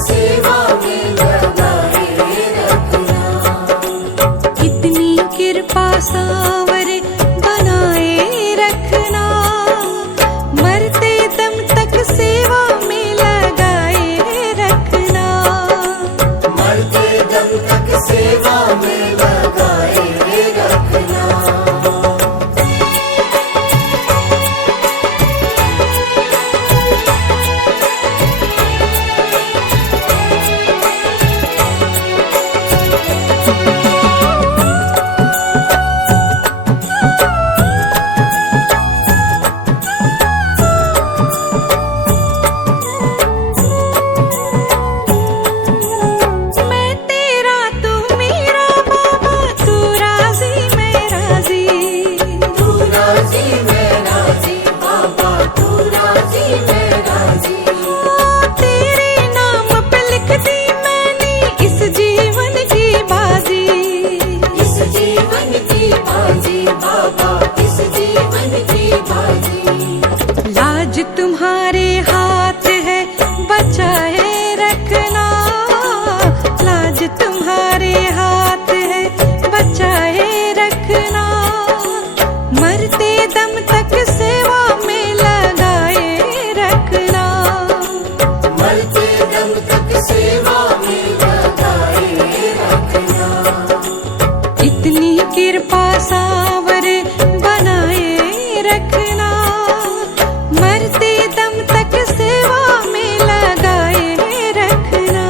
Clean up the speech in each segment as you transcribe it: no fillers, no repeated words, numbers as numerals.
सेवा में लगाए रखना। इतनी कृपा सांवरे बनाए रखना, मरते दम तक सेवा में लगाए रखना। मरते दम तक सेवा में लगाए रखना। मैं तेरा तू मेरा बाबा, तू राजी मैं राजी। तू राजी मैं राजी बाबा, तू राजी मैं राजी। तेरे नाम पे लिख दी मैंने इस जीवन की बाजी। इस जीवन की बाजी बाबा, इस जीवन की बाजी। लाज तुम्हारे हाथ है बचाए रखना, लाज तुम्हारे हाथ है बचाए रखना। मरते दम तक सेवा में लगाए रखना। मरते दम तक सेवा में लगाए रखना। इतनी कृपा सांवरे बनाए रखना, मरते दम तक सेवा में लगाए रखना।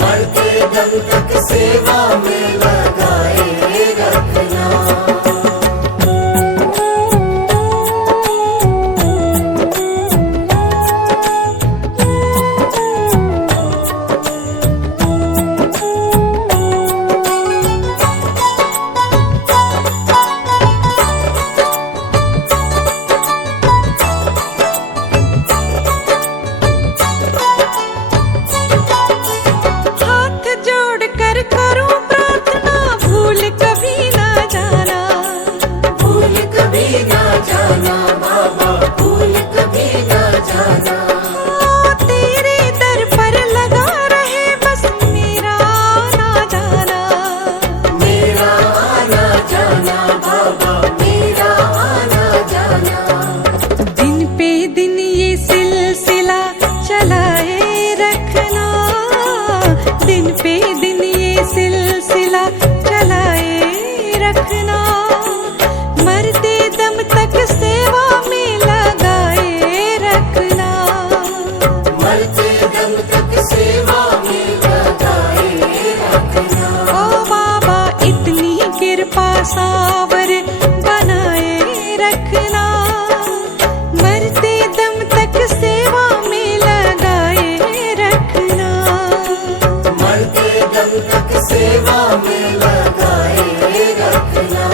मरते दम तक सेवा में लगाए रखना। हाथ जोड़कर करूं प्रार्थना, भूल कभी ना जाना। भूल कभी ना जाना बाबा, भूल कभी ना जाना। तेरे दर पर लगा रहे बस मेरा आना जाना। मेरा आना जाना बाबा, मेरा आना जाना। दिन पे दिन ये सिलसिला चलाए रखना, दिन पे दिन ये सिलसिला चलाए रखना। मरते दम तक सेवा में लगाए रखना। मरते दम तक सेवा में लगाए रखना। ओ बाबा इतनी कृपा सांवर बनाए रखना, मरते दम तक सेवा में लगाए रखना। मरते दम तक सेवा में लगाए रखना।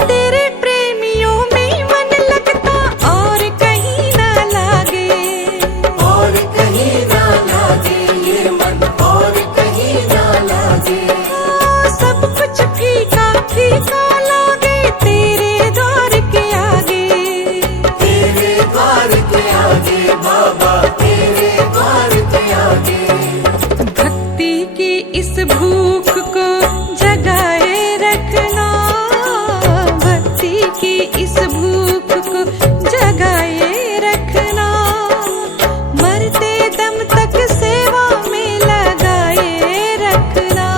तेरे प्रेमियों में मन लगता और कहीं ना लागे। और कहीं ना लागे ये मन, और कहीं ना लागे। सब कुछ फीका फीका लागे तेरे द्वार के आगे। तेरे द्वार के आगे बाबा, तेरे द्वार के आगे। भक्ति की इस भूख को जगाए रखना, भक्ति की इस भूख को जगाए रखना। मरते दम तक सेवा में लगाए रखना।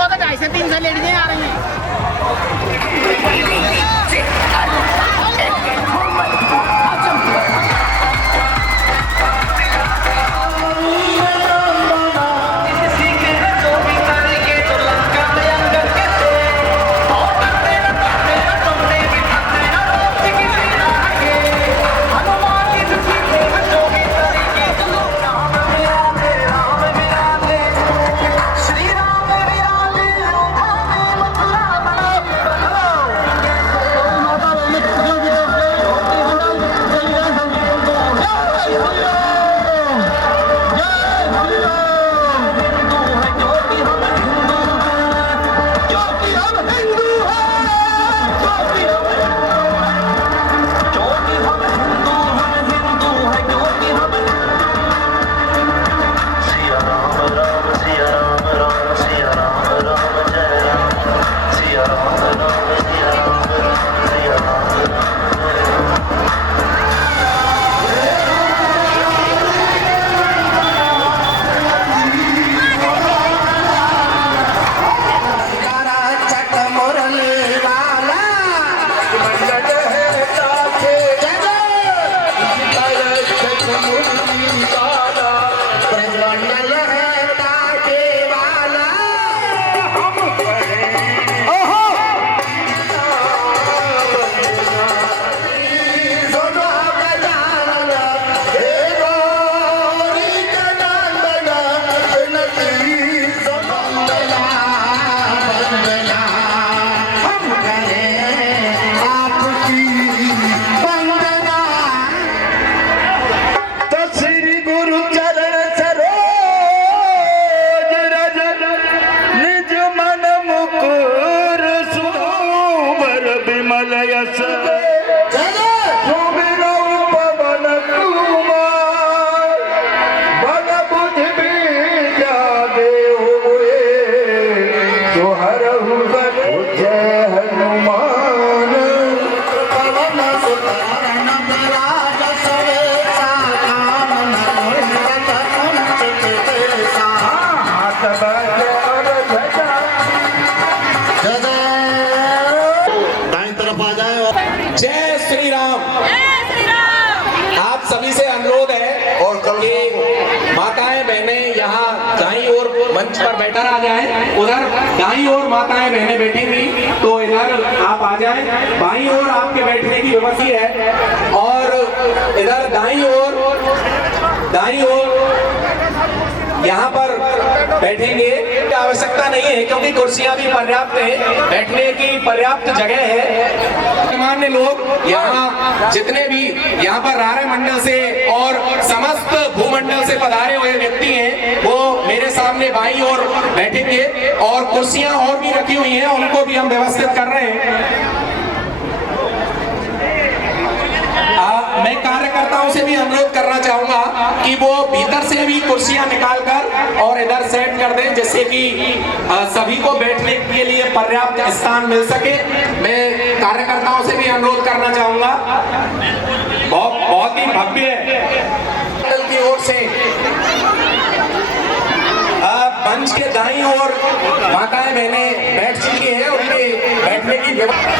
बहुत 250-300 लेडीजें आ रही हैं। जय श्री राम। आप सभी से अनुरोध है और कि माताएं बहनें यहाँ दाईं ओर मंच पर बैठा आ जाएं, उधर दाईं ओर माताएं बहनें बैठेंगी तो इधर आप आ जाएं। बाईं ओर आपके बैठने की व्यवस्था है और इधर दाईं ओर यहाँ पर बैठेंगे। आवश्यकता नहीं है क्योंकि कुर्सियां भी पर्याप्त है, बैठने की पर्याप्त जगह है। सामान्य लोग यहाँ जितने भी यहाँ पर रारे मंडल से और समस्त भूमंडल से पधारे हुए व्यक्ति हैं वो मेरे सामने बाईं ओर बैठेंगे और कुर्सियां और भी रखी हुई हैं उनको भी हम व्यवस्थित कर रहे हैं। मैं कार्यकर्ताओं से भी अनुरोध करना चाहूंगा कि वो भीतर से भी कुर्सियां निकालकर और इधर सेट कर दें जिससे कि सभी को बैठने के लिए पर्याप्त स्थान मिल सके। मैं कार्यकर्ताओं से भी अनुरोध करना चाहूंगा। बहुत ही भव्य मंडल की ओर से मंच के दाईं ओर माताएं बहनें बैठ चुकी हैं, उनके बैठने की व्यवस्था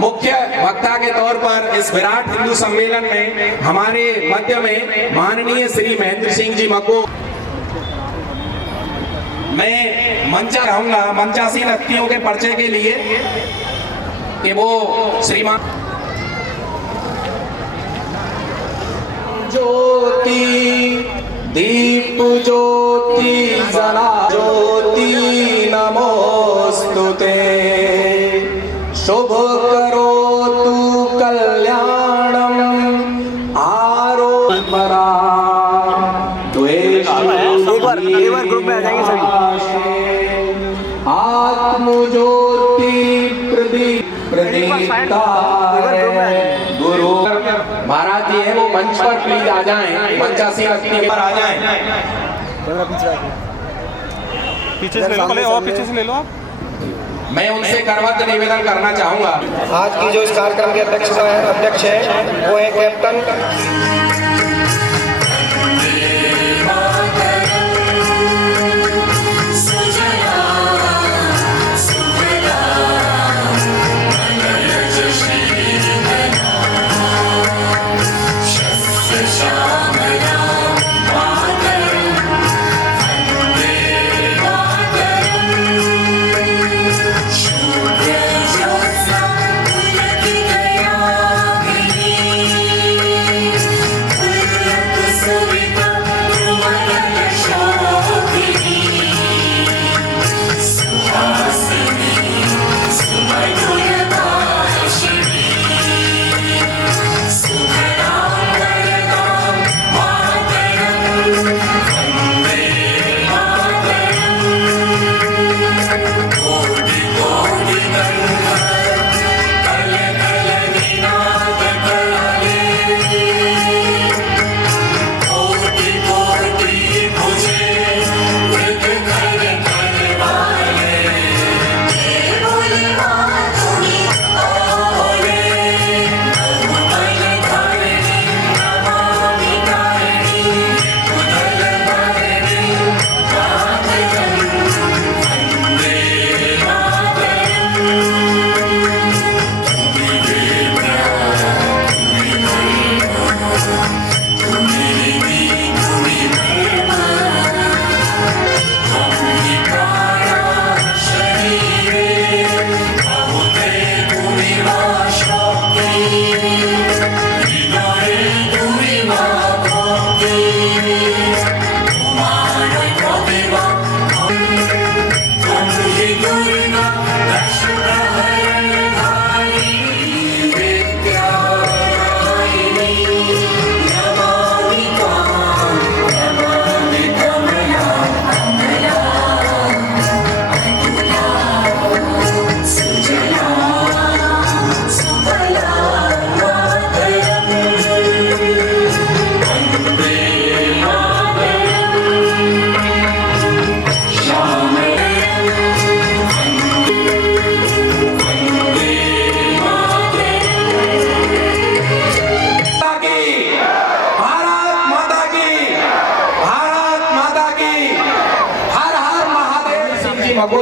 मुख्य वक्ता के तौर पर इस विराट हिंदू सम्मेलन में हमारे मध्य में माननीय श्री महेंद्र सिंह जी मक्को। मैं मंचा रहूंगा मंचासीन हस्तियों के परिचय के लिए कि वो श्रीमान ज्योति दीप ज्योति जला ज्योति नमोस्तुते शुभ करोतु कल्याणम आरोपरा एक बार ग्रुप में आ जाएंगे सभी। आत्मज्योति प्रदीप्ता गुरु महाराज जी है वो मंच पर प्लीज आ जाएं, मंचासीन हस्ती पर आ जाएं। पीछे से ले लो, पहले और पीछे से ले लो आप। मैं उनसे करवत निवेदन करना चाहूंगा। आज की जो इस कार्यक्रम के अध्यक्ष है वो है कैप्टन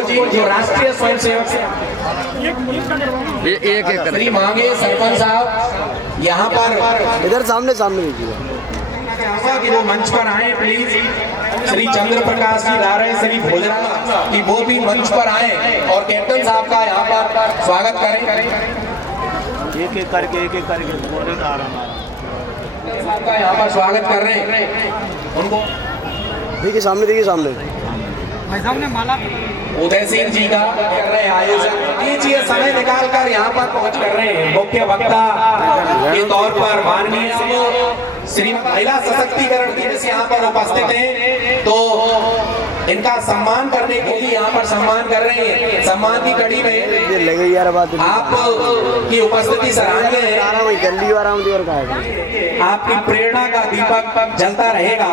जी जो राष्ट्रीय स्वयंसेवक श्री मांगे सरपंच साहब यहाँ पर इधर सामने लीजिए कि वो मंच पर आए प्लीज। श्री चंद्र प्रकाश जी ला रहे श्री भोजराला कि वो भी मंच पर आए और कैप्टन साहब का यहाँ पर स्वागत करें। एक एक करके साहब का यहाँ पर स्वागत कर रहे हैं उनको। देखिए सामने भाई साहब ने माला उदय सिंह जी का कर रहे हैं आयोजन कीजिए, समय निकाल कर यहाँ पर पहुँच कर रहे हैं। मुख्य वक्ता के तौर पर माननीय श्री महिला सशक्तिकरण दिवस यहाँ पर उपस्थित हैं, तो इनका सम्मान करने के लिए यहाँ पर सम्मान कर रहे हैं। सम्मान की कड़ी में आप की उपस्थिति सराहनीय है। आपकी प्रेरणा का दीपक जलता रहेगा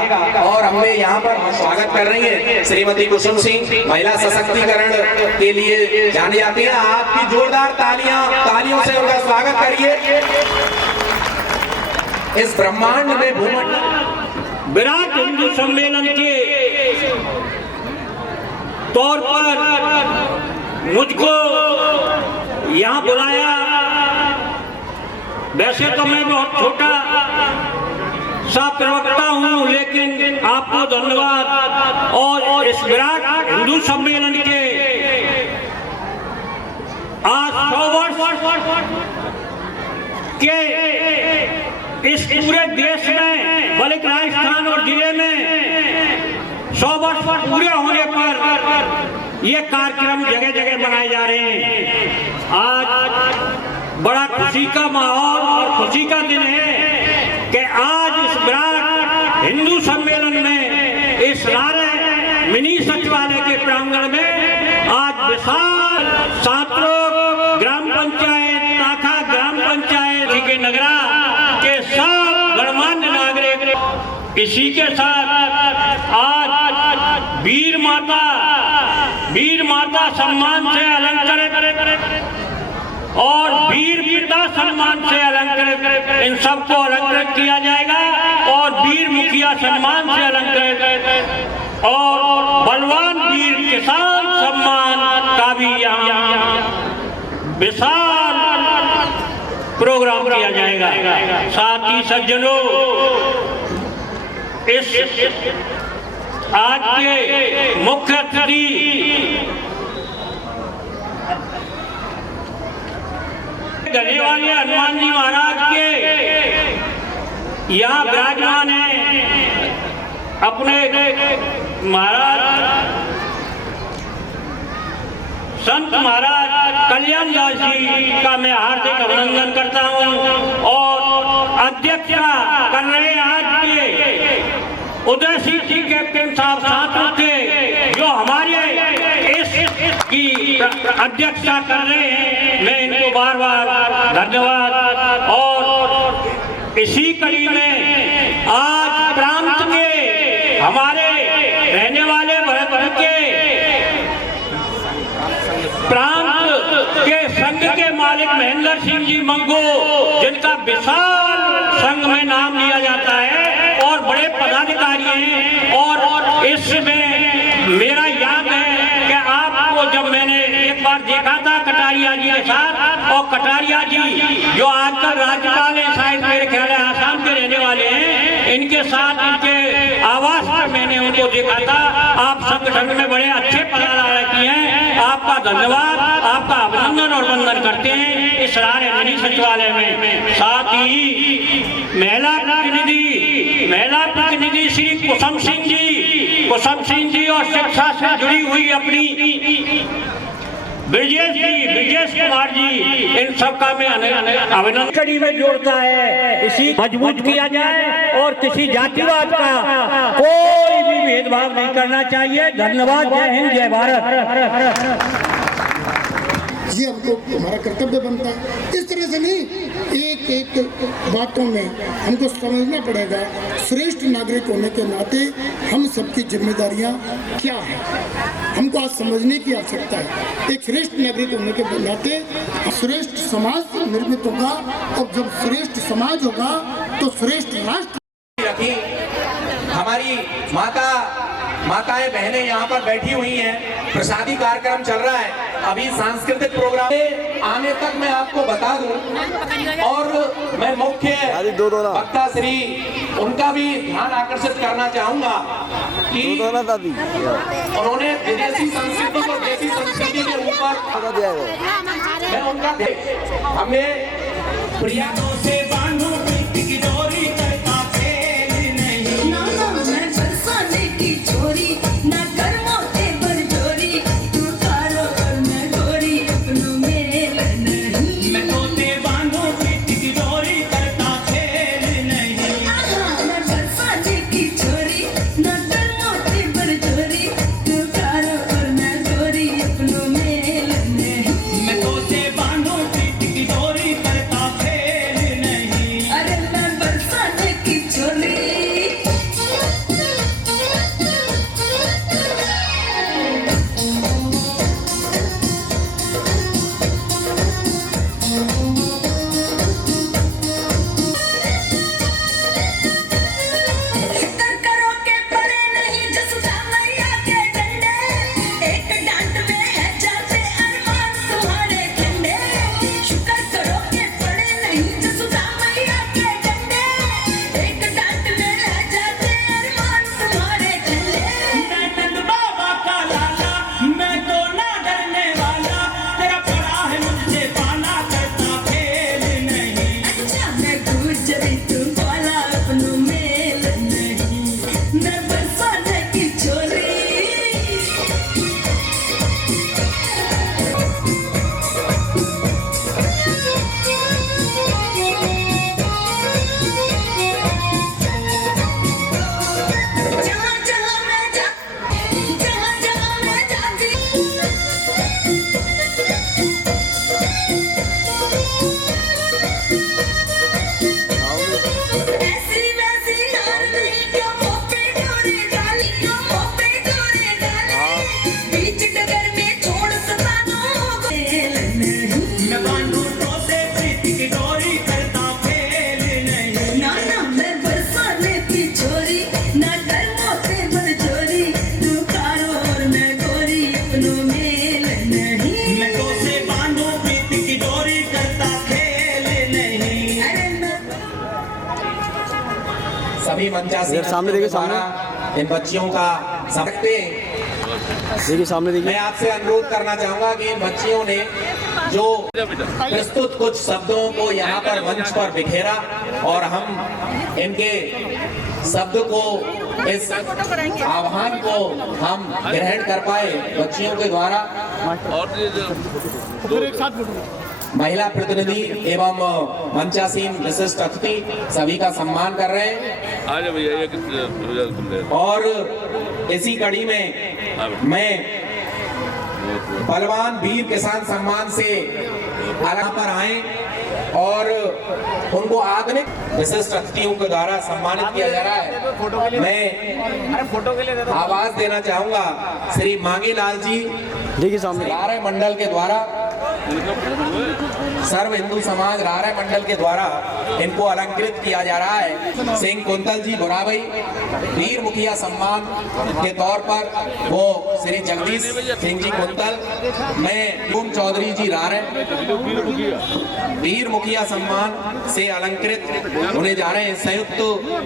और हमने यहाँ पर स्वागत कर रही है श्रीमती कुसुम सिंह, महिला सशक्तिकरण के लिए जाने जाती है। आपकी जोरदार तालियों से उनका स्वागत करिए। इस ब्रह्मांड में भूमंडल विराट हिंदू सम्मेलन के तौर पर मुझको यहाँ बुलाया वैसे तो मैं बहुत छोटा सा प्रवक्ता हूँ, लेकिन आपको धन्यवाद। और इस विराट हिंदू सम्मेलन के आज 100 वर्ष के इस पूरे देश में, बल्कि राजस्थान और जिले में 100 वर्ष पूरे होने पर ये कार्यक्रम जगह जगह बनाए जा रहे हैं। आज बड़ा खुशी का माहौल और खुशी का दिन है कि आज इस विराट हिंदू सम्मेलन में, इस रारे मिनी सचिवालय के प्रांगण में आज विशाल सातरों ग्राम पंचायत, ताखा ग्राम पंचायत के नगरा के सब गणमान्य नागरिक, इसी के साथ आज वीर माता सम्मान से अलंकृत और वीर वीरता सम्मान से अलंकृत, इन सबको अलंकृत किया जाएगा। और वीर मुखिया सम्मान से अलंकृत और बलवान वीर किसान सम्मान का भी यहाँ विशाल प्रोग्राम किया जाएगा। साथ ही सज्जनों, इस आज के मुख्य अतिथि गले वाले हनुमान जी महाराज के यहाँ विराजमान है। अपने महाराज संत महाराज कल्याण दास जी का मैं हार्दिक अभिनंदन करता हूँ। और अध्यक्षता कर रहे आज के उदय सिंह जी कैप्टन साहब साथ थे, जो हमारे इस की अध्यक्षता कर रहे हैं। मैं इनको बार बार धन्यवाद। और इसी कड़ी में आज प्रांत के हमारे रहने वाले भरतपुर के प्रांत के संघ के मालिक महेंद्र सिंह जी मंगो, जिनका विशाल संघ में नाम लिया जाता है और बड़े पदाधिकारी हैं। और इसमें मेरा याद है कि आपको जब मैंने एक बार देखा था कटारिया जी के साथ, और कटारिया जी जो आजकल राज्यपाल है, शायद मेरे ख्याल है आसाम के रहने वाले हैं, इनके साथ इनके आवास पर मैंने उनको देखा था। आप संगठन में बड़े अच्छे पदाधिकारी हैं, आपका धन्यवाद, आपका अभिनंदन और वंदन करते हैं इस रारे मिनी सचिवालय में। साथ ही महिला प्रतिनिधि श्री कुसुम सिंह जी और शिक्षा से जुड़ी हुई अपनी ब्रिजेश कुमार जी, इन सबका मैं अभिनंदन कड़ी में जोड़ता है। इसी मजबूत किया जाए और किसी जातिवाद का कोई भी भेदभाव नहीं करना चाहिए। धन्यवाद। जय हिंद, जय भारत। ये हमको हमारा कर्तव्य बनता है। इस तरह से नहीं, एक एक बातों में हमको समझना पड़ेगा। श्रेष्ठ नागरिक होने के नाते हम सबकी जिम्मेदारियां क्या हैं, हमको आज समझने की आवश्यकता है। एक श्रेष्ठ नागरिक होने के नाते श्रेष्ठ समाज निर्मित होगा, और जब श्रेष्ठ समाज होगा तो श्रेष्ठ राष्ट्र। रखी हमारी माताएं बहनें यहाँ पर बैठी हुई हैं, प्रसादी कार्यक्रम चल रहा है। अभी सांस्कृतिक प्रोग्राम आने तक मैं आपको बता दूं, और मैं मुख्य वक्ता श्री उनका भी ध्यान आकर्षित करना चाहूंगा कि उन्होंने विदेशी संस्कृति और देशी संस्कृति के ऊपर मैं उनका हमने प्रिया से सभी मंचासी सामने देखिए, द्वारा इन बच्चियों का सकते देखिए सामने देखिए। मैं आपसे अनुरोध करना चाहूंगा कि इन बच्चियों ने जो प्रस्तुत कुछ शब्दों को यहाँ पर मंच पर बिखेरा और हम इनके शब्द को, इस आह्वान को हम ग्रहण कर पाए बच्चियों के द्वारा। महिला प्रतिनिधि एवं मंचासीन विशिष्ट अतिथि सभी का सम्मान कर रहे हैं। और इसी कड़ी में मैं बलवान वीर किसान सम्मान से आगे पर आए और उनको आधुनिक विशिष्ट अतिथियों के द्वारा सम्मानित किया जा रहा है। मैं आवाज देना चाहूंगा श्री मांगेलाल जी देखिए सामने रारे मंडल के द्वारा, सर्व हिंदू समाज रारे मंडल के द्वारा इनको अलंकृत किया जा रहा है। सिंह कुंतल जी बुरावई वीर मुखिया सम्मान के तौर पर वो श्री जगदीश सिंह जी कुंतल, मैं ओम चौधरी जी रारे वीर मुखिया सम्मान से अलंकृत होने जा रहे हैं, संयुक्त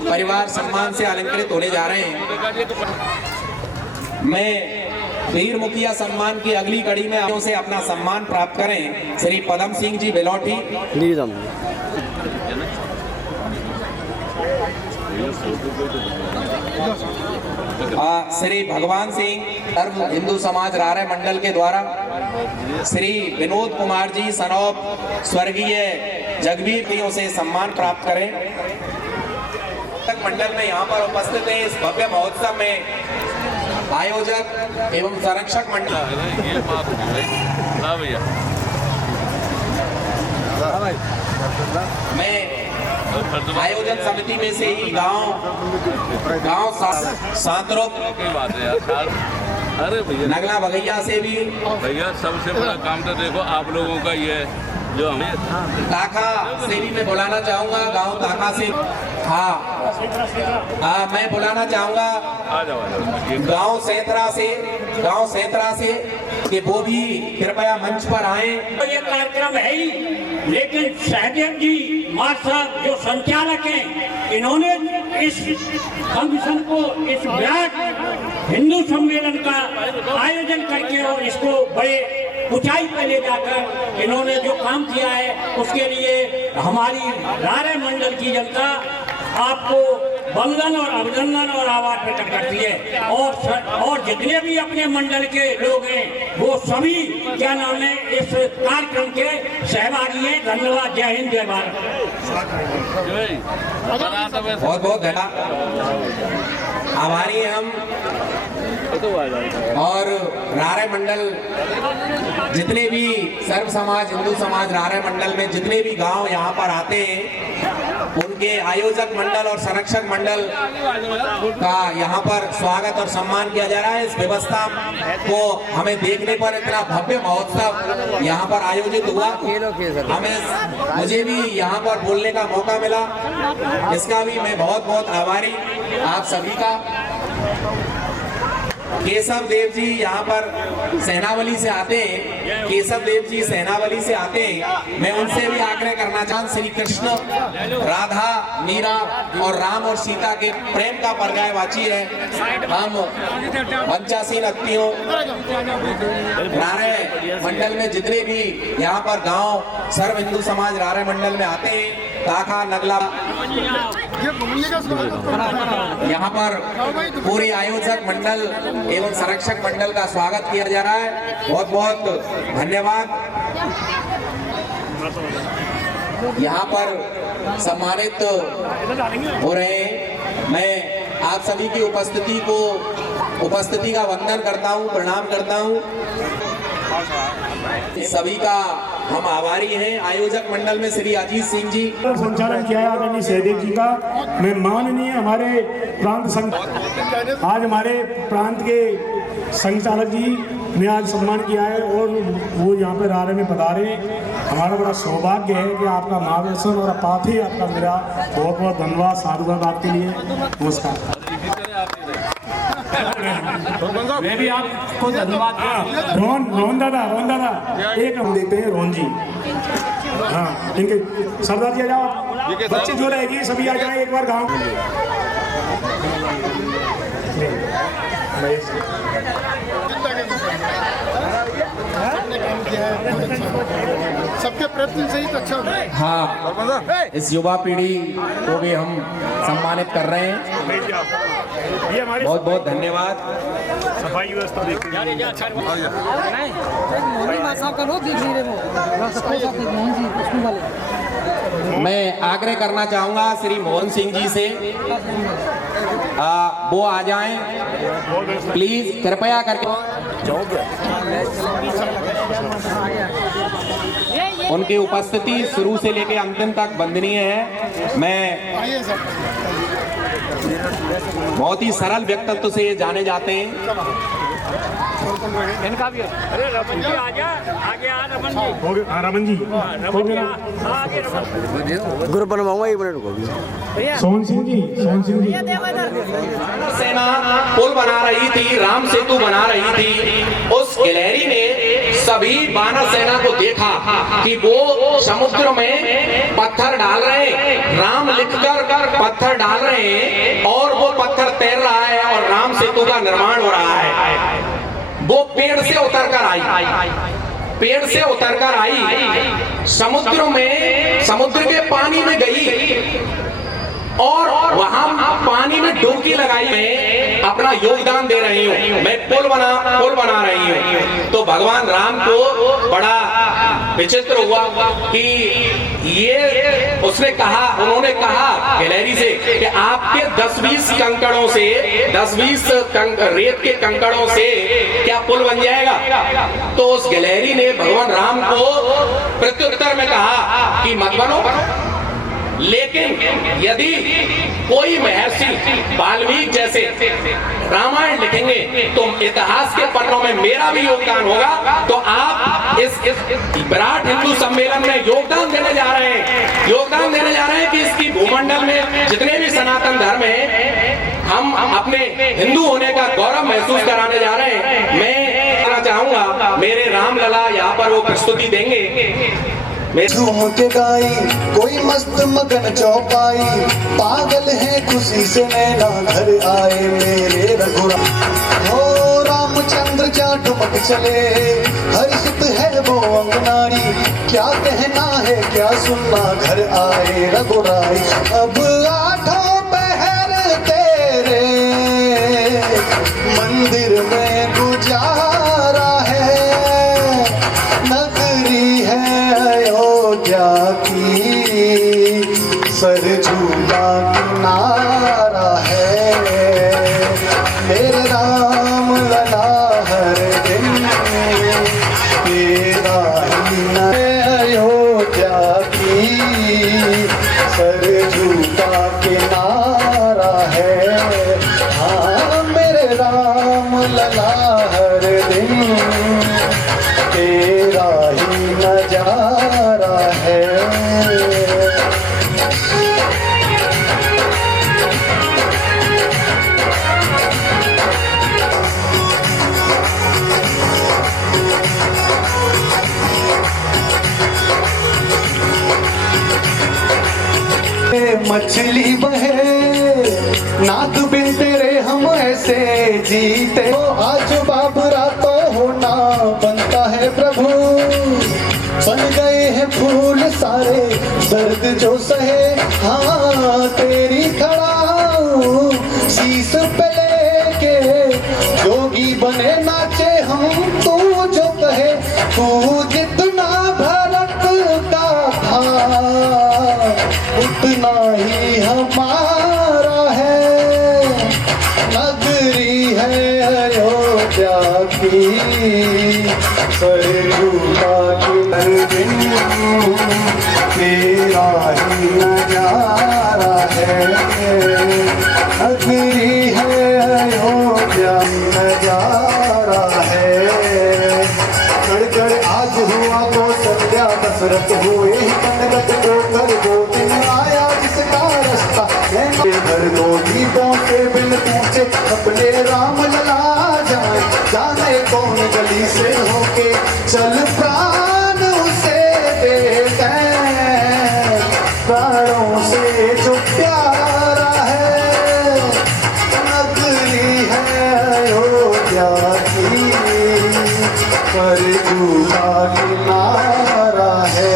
परिवार सम्मान से अलंकृत होने जा रहे हैं। मैं वीर मुखिया सम्मान की अगली कड़ी में आप से अपना सम्मान प्राप्त करें श्री पदम सिंह जी बिलौटी, श्री भगवान सिंह सर्व हिंदू समाज रारे मंडल के द्वारा, श्री विनोद कुमार जी सनौप स्वर्गीय जगबीर जियों से सम्मान प्राप्त करें। मंडल में यहाँ पर उपस्थित है इस भव्य महोत्सव में आयोजक एवं संरक्षक मंडल। मैं आयोजन समिति में से ही गांव सांतरोप नगला बगैया से भी भैया सबसे बड़ा काम तो देखो आप लोगों का ये जो हमें ताका से भी मैं बुलाना चाहूंगा, गांव ताका से मैं बुलाना चाहूंगा गांव सेतरा से कि वो भी कृपया मंच पर आए। ये कार्यक्रम है ही, लेकिन सहदेव जी मार साहब जो संचालक हैं, इन्होंने इस कमीशन को, इस विराट हिंदू सम्मेलन का आयोजन करके और इसको बड़े ऊंचाई पर ले जाकर इन्होंने जो काम किया है उसके लिए हमारी रारे मंडल की जनता आपको वंदन और अभिनंदन और आभार प्रकट करती है। और जितने भी अपने मंडल के लोग हैं वो सभी क्या नाम है इस कार्यक्रम के सहभागी हैं। धन्यवाद। जय हिंद, जय भारत। बहुत बहुत धन्यवाद, आभारी हैं हम। और रारे मंडल जितने भी सर्व समाज हिंदू समाज रारे मंडल में जितने भी गांव यहाँ पर आते हैं उनके आयोजक मंडल और संरक्षक मंडल का यहाँ पर स्वागत और सम्मान किया जा रहा है। इस व्यवस्था को हमें देखने पर इतना भव्य महोत्सव यहाँ पर आयोजित हुआ, मुझे भी यहाँ पर बोलने का मौका मिला, इसका भी मैं बहुत बहुत आभारी आप सभी का। केशव देव जी यहाँ पर सेनावली से आते हैं, केशव देव जी सेनावली से आते हैं। मैं उनसे भी आग्रह करना चाहूँ, श्री कृष्ण राधा मीरा और राम और सीता के प्रेम का पर्यायवाची है। हम पंचासीन अतिथियों रारे मंडल में जितने भी यहाँ पर गांव सर्व हिंदू समाज रारे मंडल में आते हैं, ताखा नगला, यहाँ पर पूरे आयोजक मंडल एवं संरक्षक मंडल का स्वागत किया जा रहा है। बहुत बहुत धन्यवाद। यहाँ पर सम्मानित हो रहे हैं। मैं आप सभी की उपस्थिति का वंदन करता हूँ, प्रणाम करता हूँ। सभी का हम आभारी हैं। आयोजक मंडल में श्री अजीत सिंह जी संचालन किया है आदरणीय सहदेव जी का। मैं माननीय हमारे प्रांत आज हमारे प्रांत के संचालक जी ने आज सम्मान किया है और वो यहाँ पे रारे में पधारे। हमारा बड़ा सौभाग्य है कि आपका मार्गदर्शन और अपाथी आपका मेरा बहुत बहुत धन्यवाद, साधुवाद आपके लिए। नमस्कार। मैं भी आपको धन्यवाद। रोहन दादा एक हम देते हैं, रोहन जी। हाँ, इनके सरदार जी आ जाओ, बच्चे जो रहेगी सभी आ जाए एक बार गाँव। सबके प्रयत्न से ही तो अच्छा होगा। हाँ, इस युवा पीढ़ी को भी हम सम्मानित कर रहे हैं। बहुत बहुत धन्यवाद। सफाई व्यवस्था मैं आग्रह करना चाहूँगा श्री मोहन सिंह जी से, वो आ जाएं प्लीज, कृपया करके। उनकी उपस्थिति शुरू से लेकर अंतिम तक वंदनीय है। मैं बहुत ही सरल व्यक्तित्व से जाने जाते हैं। इनका भी अरे रमन जी आगे आ रमन जी। रमन जी ग्रुप बनवाऊंगा, 1 मिनट को। सोहन सिंह जी सेना पुल बना रही थी, राम सेतु बना रही थी। उस गिलहरी ने सभी वानर सेना को देखा कि वो समुद्र में पत्थर डाल रहे हैं, राम लिखकर पत्थर डाल रहे हैं और वो पत्थर तैर रहा है और राम सेतु का निर्माण हो रहा है। वो पेड़ से उतरकर आई, समुद्र के पानी में गई और वहां पानी में डुबकी लगाई। मैं अपना योगदान दे रही हूँ, मैं पुल बना रही हूँ। तो भगवान राम को बड़ा विचित्र हुआ कि ये उन्होंने कहा गिलहरी से कि आपके 10-20 कंकड़ों से 10-20 रेत के कंकड़ों से क्या पुल बन जाएगा? तो उस गिलहरी ने भगवान राम को प्रत्युत्तर में कहा कि मत बनो, लेकिन यदि कोई महर्षि वाल्मीकि जैसे रामायण लिखेंगे तो इतिहास के पन्नों में मेरा भी योगदान होगा। तो आप इस विराट हिंदू सम्मेलन में योगदान देने जा रहे हैं कि इसकी भूमंडल में जितने भी सनातन धर्म हैं, हम अपने हिंदू होने का गौरव महसूस कराने जा रहे हैं। मैं कहना चाहूंगा मेरे रामलला यहाँ पर वो प्रस्तुति देंगे। झूम के गाई कोई मस्त मगन चौपाई, पागल है खुशी से नैना घर आए मेरे रघुरा। हो रामचंद्र क्या ठुमक चले, हर्षित है वो अंगनारी, क्या कहना है क्या सुनना घर आए रघुराई। अब 8 पहर तेरे मंदिर में गुजारा है, नगरी है अयोध्या की, सरजू का किनारा है, मेरे राम लला हर दिन तेरा ही अयोध्या की, सरजू का किनारा है। हाँ, मेरे राम लला हर दिन तेरा ही नजारा है। मछली बहे नाद बिन तेरे हम ऐसे जीते हो, आज बाबरा तो होना बनता है प्रभु, बन गए हैं फूल सारे दर्द जो सहे। हाँ, तेरी खड़ा शीश पे लेके जोगी बने नाचे हम, तू जो कहे तू जितना भड़कता था उतना ही हमारा है, नगरी है अयोध्या की, सरयू हर दिन तेरा ही नजारा है। नगरी है अयोध्या नजारा है। गड़गड़ आज हुआ तो संध्या दशरथ हुए ही कनगत को कर वो दिन आया जिसका रास्ता घर दो दीपों से बिन पूछे अपने राम लला जाए। जाने कौन गली से होके चल प्राण उसे देते प्राणों से जो प्यारा है। नगरी है अयोध्या की पर झूठा किनारा है।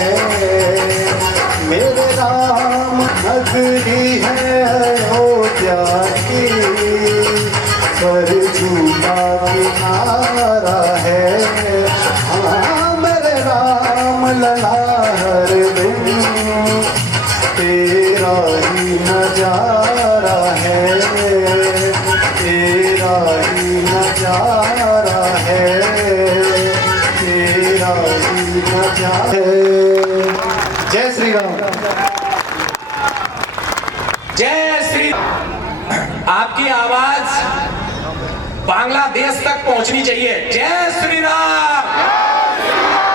मेरे राम नगरी है अयोध्या की पर झूठा किनारा है। हाँ मेरे राम लला हर दिन तेरा ही नजारा है। तेरा ही नजारा है। तेरा ही नजारा है। जय श्री राम। जय श्री। आपकी आवाज बांग्लादेश तक पहुंचनी चाहिए। जय श्री राम।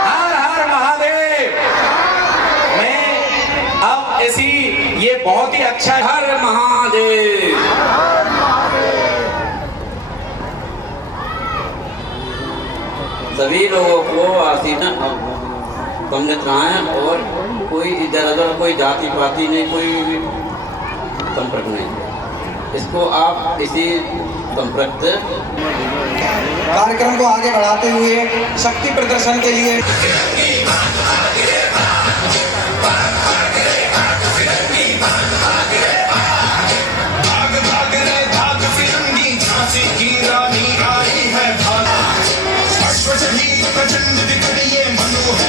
हर हर महादेव। मैं अब ऐसी ये बहुत ही अच्छा हर महादेव। सभी लोगों को आसीना पंडित हैं और कोई इधर उधर कोई जाति पाति नहीं, कोई संपर्क नहीं। इसको आप इसी संपर्क कार्यक्रम को आगे बढ़ाते हुए शक्ति प्रदर्शन के लिए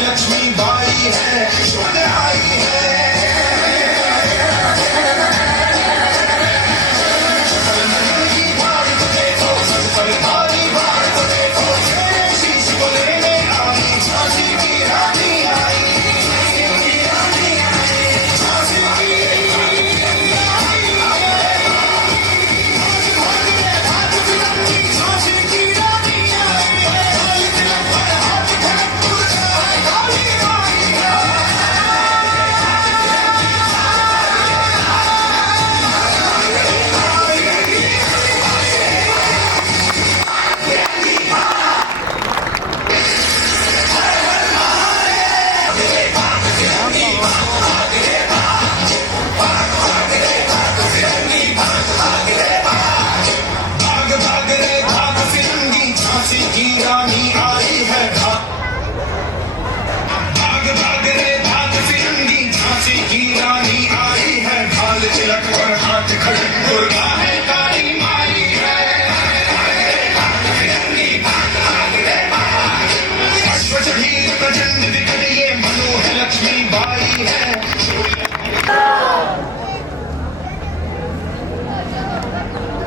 लक्ष्मी बाई है आई है।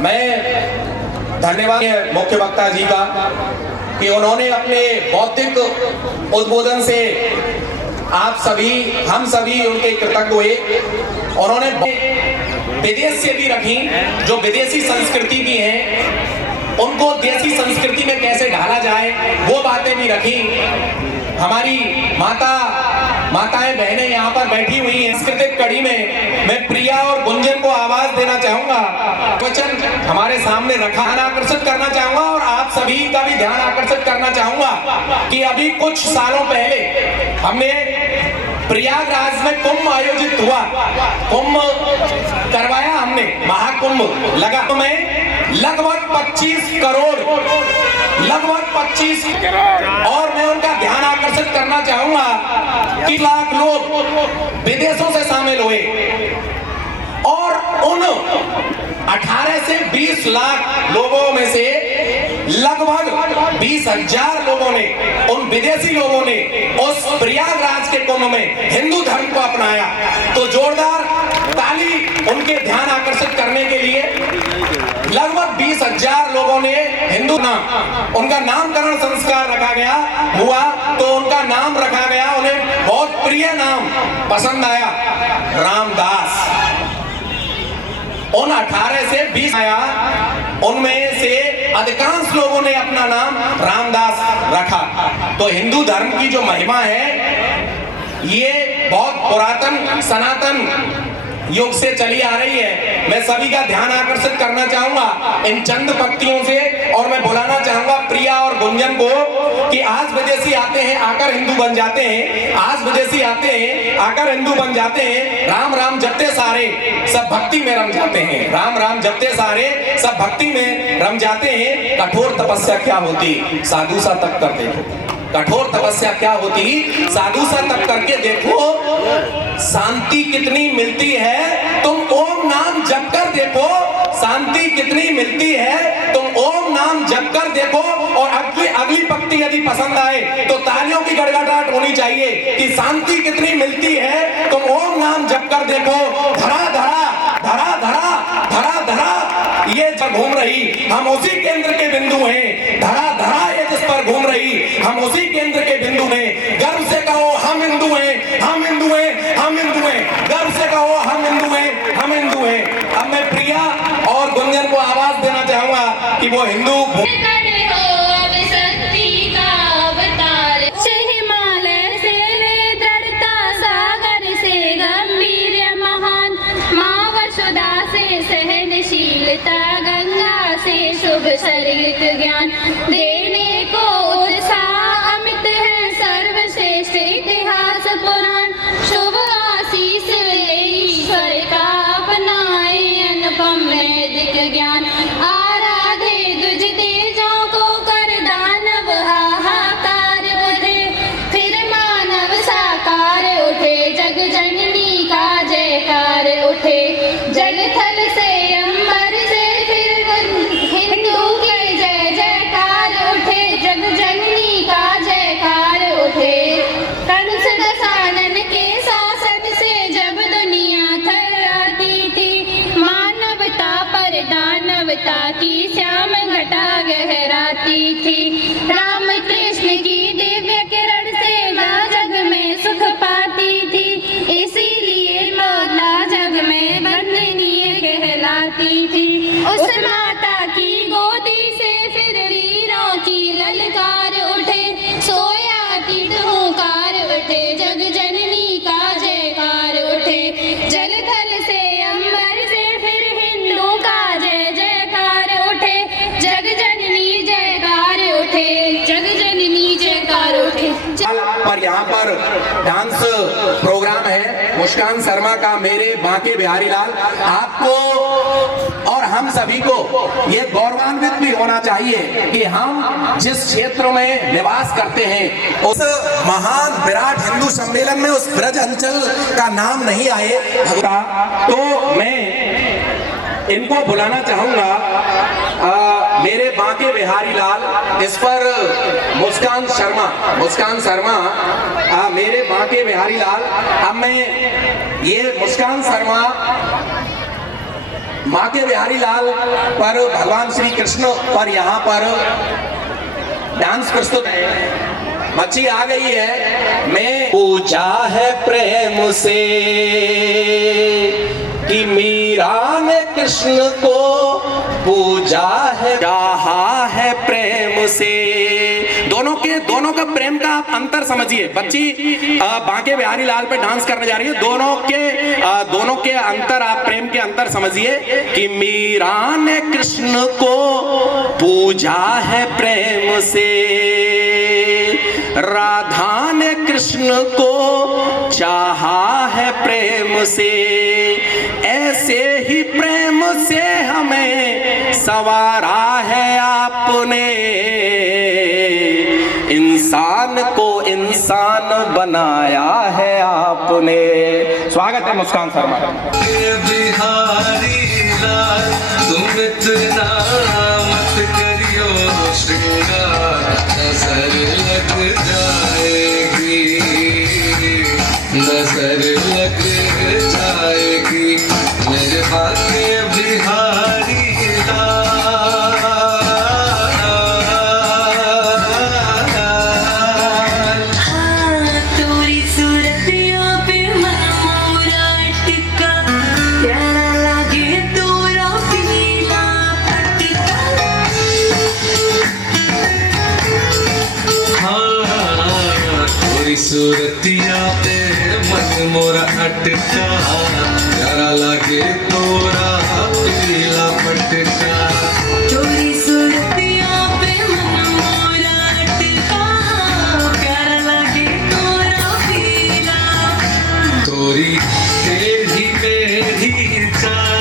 मैं धन्यवाद मुख्य वक्ता जी का कि उन्होंने अपने बौद्धिक उद्बोधन से आप सभी हम सभी उनके कृतज्ञ हुए। उन्होंने विदेश से भी रखी जो विदेशी संस्कृति भी है, उनको देसी संस्कृति में कैसे ढाला जाए वो बातें भी रखी। हमारी माताएं बहनें यहाँ पर बैठी हुई हैं। सांस्कृतिक कड़ी में मैं प्रिया और गुंजन को आवाज देना चाहूंगा। वचन हमारे सामने रखा, आकर्षित करना चाहूंगा और आप सभी का भी ध्यान आकर्षित करना चाहूंगा कि अभी कुछ सालों पहले हमने प्रयागराज में कुंभ आयोजित हुआ, कुंभ करवाया हमने, महाकुंभ लगा में लगभग 25 करोड़ और मैं उनका ध्यान आकर्षित करना चाहूंगा कि लाख लोग विदेशों से शामिल हुए और उन 18 से 20 लाख लोगों में से लगभग 20,000 लोगों ने, उन विदेशी लोगों ने उस प्रयागराज के कुंभ में हिंदू धर्म को अपनाया। तो जोरदार ताली उनके ध्यान आकर्षित करने के लिए। लगभग 20,000 लोगों ने हिंदू हिंदू नाम, उनका नामकरण संस्कार रखा गया हुआ तो उनका नाम रखा गया, उन्हें बहुत प्रिय नाम पसंद आया, रामदास। उन 18 से 20 आया, उनमें से अधिकांश लोगों ने अपना नाम रामदास रखा। तो हिंदू धर्म की जो महिमा है ये बहुत पुरातन सनातन युग से चली आ रही है। मैं सभी का ध्यान आकर्षित करना चाहूंगा इन चंद पंक्तियों से, और मैं बुलाना चाहूंगा प्रिया और गुंजन को कि आज विदेशी आते हैं आकर हिंदू बन जाते हैं, आज विदेशी आते हैं आकर हिंदू बन जाते हैं, राम राम जपते सारे सब भक्ति में रम जाते हैं, राम राम जपते सारे सब भक्ति में रम जाते हैं। कठोर तपस्या क्या होती साधु सा तप कर देखो, कठोर तपस्या क्या होती साधु सा तप करके देखो, शांति कितनी मिलती है। तुम ओम नाम जप कर देखो, शांति कितनी मिलती है। तुम ओम नाम जप कर देखो। और अगली पंक्ति यदि पसंद आए तो तालियों की गड़गड़ाहट होनी चाहिए कि शांति कितनी मिलती है। तुम ओम नाम जप कर देखो, धरा धरा धरा धरा धरा धरा ये जब घूम रही हम उसी केंद्र के बिंदु हैं, धरा धरा ये जिस पर घूम रही हम उसी केंद्र के बिंदु हैं। गर्व से कहो हम हिंदू हैं, हम हिंदू हैं, हम हिंदू हैं, गर्व से कहो हम हिंदू हैं, हम हिंदू हैं। अब मैं प्रिया और गुंजन को आवाज देना चाहूंगा कि वो हिंदू गंगा से शुभ शरीर ज्ञान देने को उत्साह अमित है, सर्वश्रेष्ठ इतिहास पुराण शुभ आशीष ईश्वर का अपनाए, अनुपम वैदिक ज्ञान आराधे दुज तेजों को कर दानव हाहाकार उठे, फिर मानव साकार उठे, जग जननी का जयकार उठे, जल थल से अंबर से हिंदू के जय जयकार उठे, जग जननी का जयकार उठे। कंस दशानन के शासन से जब दुनिया थर्राती थी, मानवता पर दानवता की श्याम घटा गहराती थी, राम कृष्ण की दिव्य किरण से जग में सुख पाती थी, इसीलिए माता जग में वंदनीय कहलाती थी। उस माता की गोदी से फिर वीरों की ललकार उठे, सोया तीत हुंकार उठे, जग जननी का जयकार उठे, जल थल से अंबर से फिर हिंदू का जय जयकार उठे, जग जननी जयकार उठे, जग जननी जयकार उठे। पर यहाँ पर डांस प्रोग्राम है मुस्कान शर्मा का, मेरे बांके बिहारी लाल। आपको और हम सभी को ये गौरवान्वित भी होना चाहिए कि हम जिस क्षेत्र में निवास करते हैं उस महान विराट हिंदू सम्मेलन में उस ब्रज अंचल का नाम नहीं आए, तो मैं इनको बुलाना चाहूंगा मेरे बांके बिहारी लाल, इस पर मुस्कान शर्मा मेरे बांके बिहारी लाल। अब मैं ये मुस्कान शर्मा बांके बिहारी लाल पर भगवान श्री कृष्ण पर यहाँ पर डांस प्रस्तुत है। बच्ची आ गई है। मैं पूछा है प्रेम से कि मीरा ने कृष्ण को पूजा है, चाहा है प्रेम से। दोनों का प्रेम का आप अंतर समझिए। बच्ची बांके बिहारी लाल पे डांस करने जा रही है, दोनों के अंतर आप प्रेम के अंतर समझिए कि मीरा ने कृष्ण को पूजा है प्रेम से, राधा ने कृष्ण को चाहा है प्रेम से, ऐसे ही प्रेम से हमें संवारा है आपने, इंसान को इंसान बनाया है आपने। स्वागत है मुस्कान शर्मा। बिहारी लाल तुम इतना मत करियो श्रृंगार, नजर लग जाएगी, नजर लग जाएगी मेरे बांके बिहारी लाल। सूरतिया पे मन मोरा अटका, प्यारा लागे तोरा पीला पटका। चोरी सूरतिया पे मन मोरा अटका, प्यारा लागे तोरा पीला। तोरी टेढ़ी मेढ़ी चाल,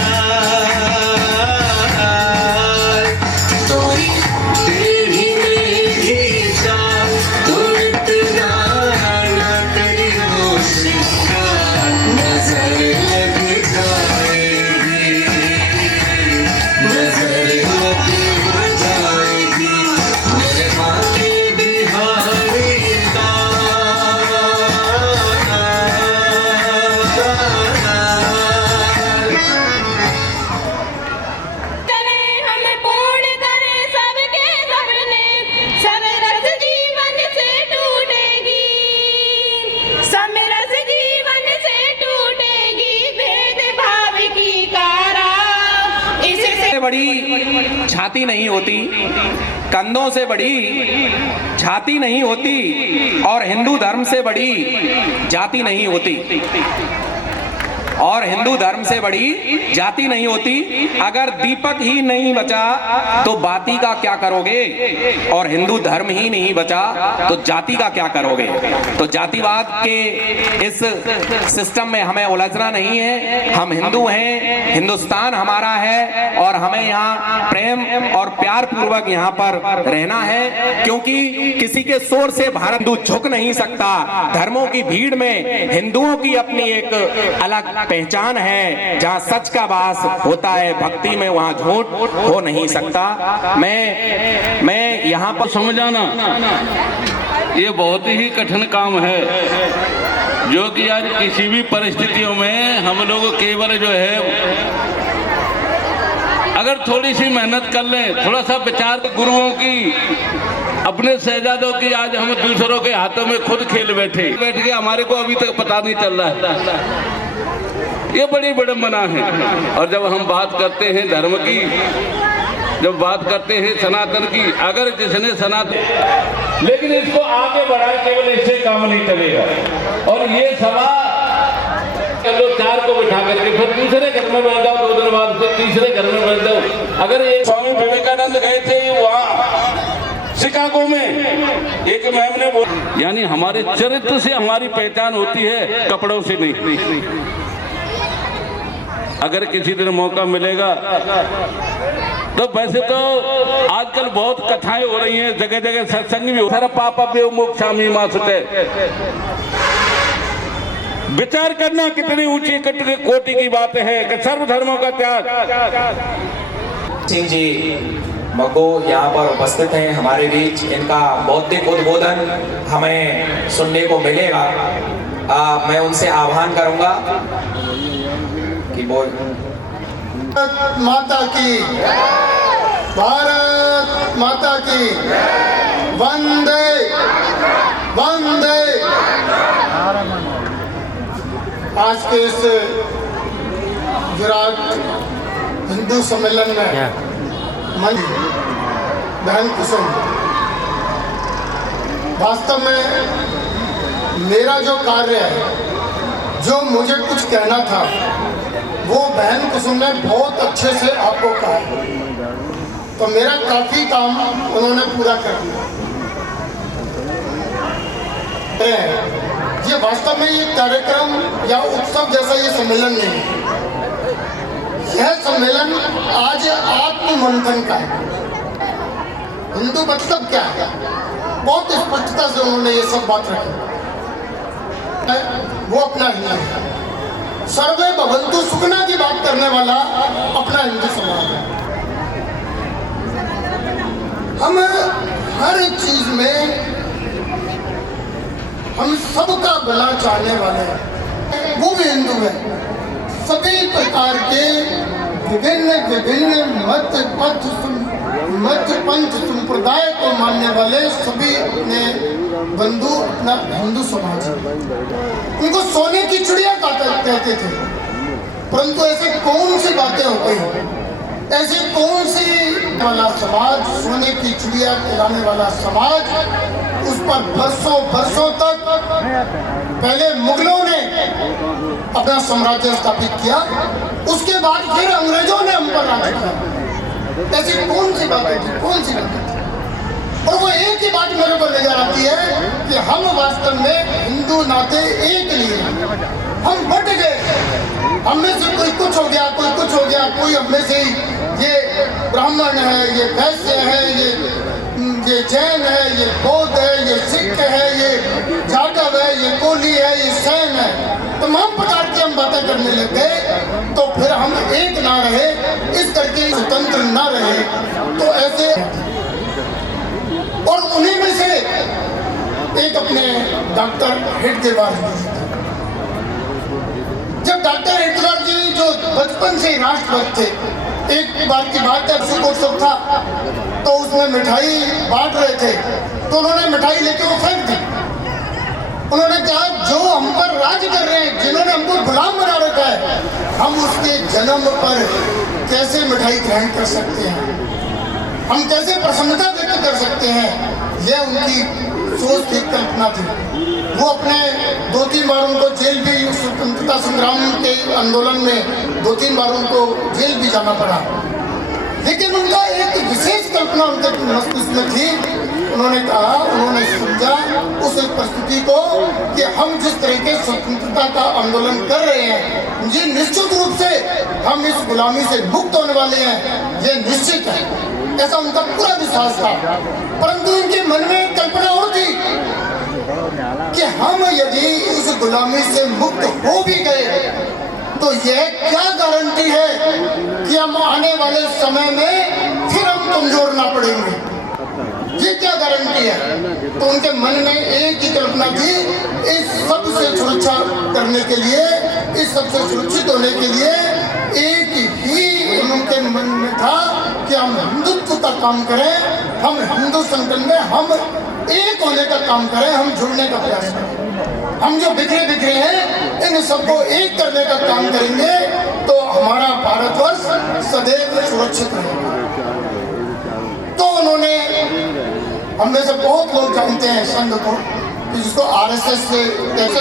तोरी टेढ़ी मेढ़ी चाल, तुम इतना ना करियो शिकार, नजर लग जाएगी, नजर लग जाएगी मेरे माथे बिहारी का। चले हम पूर्ण करें सबके सपने, सब रस जीवन से टूटेगी, सब रस जीवन से टूटेगी, भेदभाव की कारा इससे बड़ी छाती नहीं होती, कंधों से बड़ी छाती नहीं होती, और हिंदू धर्म से बड़ी जाति नहीं होती, और हिंदू धर्म से बड़ी जाति नहीं होती। अगर दीपक ही नहीं बचा तो बाती का क्या करोगे, और हिंदू धर्म ही नहीं बचा तो जाति का क्या करोगे। तो जातिवाद के इस सिस्टम में हमें उलझना नहीं है। हम हिंदू हैं, हिंदुस्तान हमारा है, और हमें यहाँ प्रेम और प्यार पूर्वक यहाँ पर रहना है, क्योंकि किसी के शोर से भारत हिंदू झुक नहीं सकता। धर्मों की भीड़ में हिंदुओं की अपनी एक अलग पहचान है। जहाँ सच का वास होता है भक्ति में, वहाँ झूठ हो नहीं सकता। मैं यहाँ पर समझाना ये बहुत ही कठिन काम है, जो कि आज किसी भी परिस्थितियों में हम लोग केवल जो है अगर थोड़ी सी मेहनत कर लें, थोड़ा सा विचार गुरुओं की, अपने शहजादों की, आज हम दूसरों के हाथों में खुद खेल बैठ के हमारे को अभी तक पता नहीं चल रहा है। ये बड़ी विडंबना है। और जब हम बात करते हैं धर्म की, जब बात करते हैं सनातन की, अगर जिसने सनातन, लेकिन इसको आगे बढ़ाए, केवल इससे काम नहीं चलेगा। और ये सभा चलो 4 को बिठा करके फिर दूसरे घर में बैठ जाओ, 2 दिन बाद फिर तीसरे घर में बैठ जाओ। अगर ये स्वामी विवेकानंद गए थे वहाँ शिकागो में, एक मैम ने बोला, यानी हमारे चरित्र से हमारी पहचान होती है, कपड़ों से नहीं। अगर किसी दिन मौका मिलेगा तो वैसे तो आजकल बहुत कथाएं हो रही हैं, जगह जगह सत्संग भी हो। पापा मोक्षामि मा सुते, विचार करना कितनी ऊंची कोटि की बात है कि सर्वधर्मों का त्याग। सिंह जी मग्गो यहाँ पर उपस्थित हैं हमारे बीच, इनका बौद्धिक उद्बोधन हमें सुनने को मिलेगा। मैं उनसे आह्वान करूंगा कि बोल। भारत माता की, भारत माता की, वंदे वंदे। आज के इस विराट हिंदू सम्मेलन में मन बहन कुसुम, वास्तव में मेरा जो कार्य है, जो मुझे कुछ कहना था, वो बहन कुसुम ने बहुत अच्छे से आपको कहा, तो मेरा काफी काम उन्होंने पूरा कर दिया। ये वास्तव में ये कार्यक्रम या उत्सव जैसा ये सम्मेलन नहीं है। यह सम्मेलन आज आत्ममंथन का है। हिंदू मतलब क्या है, बहुत स्पष्टता से उन्होंने ये सब बात रखी। वो अपना हिंदू है, सर्वे भवन्तु सुखना की बात करने वाला अपना हिंदू समाज है। हम हर एक चीज में हम सबका भला चाहने वाले हैं, वो भी हिंदू है। सभी प्रकार के विभिन्न विभिन्न मत पंथ संप्रदाय को मानने वाले सभी अपने बंधु अपना हिंदू समाज है। उनको सोने की चिड़िया कहते थे, परंतु ऐसे कौन सी बातें हो गई, ऐसी कौन सी वाला समाज, सोने की चिड़िया खिलाने वाला समाज, उस पर बरसों तक पहले मुगलों ने अपना साम्राज्य स्थापित किया, उसके बाद फिर अंग्रेजों ने हम पर राज किया। ऐसी कौन सी बात थी, कौन सी बात थी? और वो एक ही बात मेरे को नजर आती है कि हम वास्तव में हिंदू नाते एक लिए हम बट गए। हम में से कोई कुछ हो गया, कोई कुछ हो गया, कोई हम में से ये ब्राह्मण है, ये वैश्य है, ये जैन है, ये बौद्ध है, ये सिख है, ये जाटव है, ये कोली है, ये सैन है, तमाम प्रकार की हम बातें करने लग गए। तो फिर हम एक ना रहे, इस करके स्वतंत्र ना रहे, तो ऐसे। और उन्हीं में से एक अपने डॉक्टर हिटलर, जब डॉक्टर हिटलर जी जो बचपन से राष्ट्रभक्त थे, एक बार की बात है, सुखोत्सव था, तो उसमें मिठाई बांट रहे थे, तो उन्होंने मिठाई लेके वो फेंक दी। उन्होंने कहा जो हम पर राज कर रहे हैं, जिन्होंने हमको गुलाम बना रखा है, हम उसके जन्म पर कैसे मिठाई ग्रहण कर सकते हैं, हम कैसे प्रसन्नता व्यक्त कर सकते हैं। यह उनकी सोच थी, कल्पना थी। वो अपने 2-3 बार उनको जेल भी, स्वतंत्रता संग्राम के आंदोलन में 2-3 बार उनको जेल भी जाना पड़ा, लेकिन उनका एक विशेष कल्पना उनके मस्तिष्क में थी। उन्होंने कहा, उन्होंने समझा उस परिस्थिति को कि हम जिस तरीके स्वतंत्रता का आंदोलन कर रहे हैं, ये निश्चित रूप से हम इस गुलामी से मुक्त होने वाले हैं, ये निश्चित है। ऐसा उनका पूरा विश्वास था। परंतु उनके मन में एक कल्पना और थी कि हम यदि उस गुलामी से मुक्त हो भी गए, तो यह क्या गारंटी है कि हम आने वाले समय में फिर हम कमजोर ना पड़ेंगे, ये क्या गारंटी है। तो उनके मन में एक ही कल्पना थी, इस सब से सुरक्षा करने के लिए, इस सब से सुरक्षित होने के लिए एक ही उनके मन में था कि हम हिंदुत्व का काम करें, हम हिंदू संगठन में हम एक होने का काम करें, हम जुड़ने का प्रयास करें। हम जो बिखरे हैं, इन सबको एक करने का काम करेंगे, तो हमारा भारतवर्ष सदैव सुरक्षित रहेगा। तो उन्होंने, हम में से बहुत लोग जानते हैं संघ को, जिसको RSS से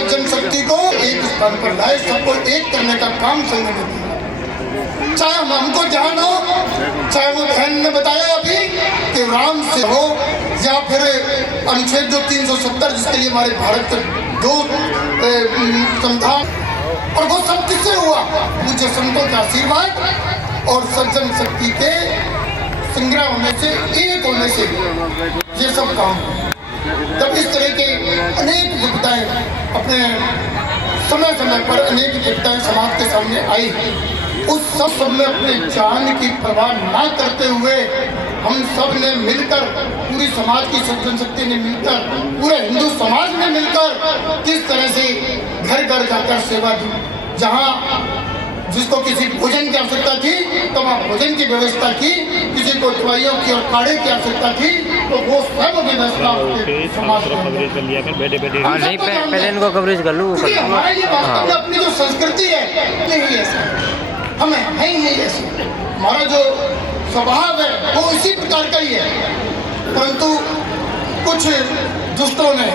जनशक्ति को एक स्थान पर लाए, सबको एक करने का काम संघ ने किया। चाहे हमको जान हो, चाहे वो बहन ने बताया अभी कि राम से हो, या फिर अनुच्छेद जो 370 जिसके लिए हमारे भारत के 2 संविधान, और वो सब किससे हुआ, मुझे संतों का आशीर्वाद और सज्जन शक्ति के संग्रह होने से, एक होने से ये सब काम। जब इस तरह के अनेक विपदाएं अपने समय पर अनेक विपदाएं समाज के सामने आई, उस सब में अपने जान की परवाह ना करते हुए हम सब ने मिलकर, पूरी समाज की सज्जन शक्ति ने मिलकर, पूरे हिंदू समाज ने मिलकर किस तरह से घर घर जाकर सेवा दी। जहाँ जिसको किसी भोजन की आवश्यकता थी तो वहाँ भोजन की व्यवस्था की, किसी को दवाइयों की और काढ़े की आवश्यकता थी तो वो सब व्यवस्था समाज पहले इनको कवरेज कर लूँ। हमारे लिए वास्तव में अपनी जो संस्कृति है यही ऐसा, हमें है ही नहीं ऐसी, हमारा जो स्वभाव है वो इसी प्रकार का ही है। परंतु कुछ दुष्टों ने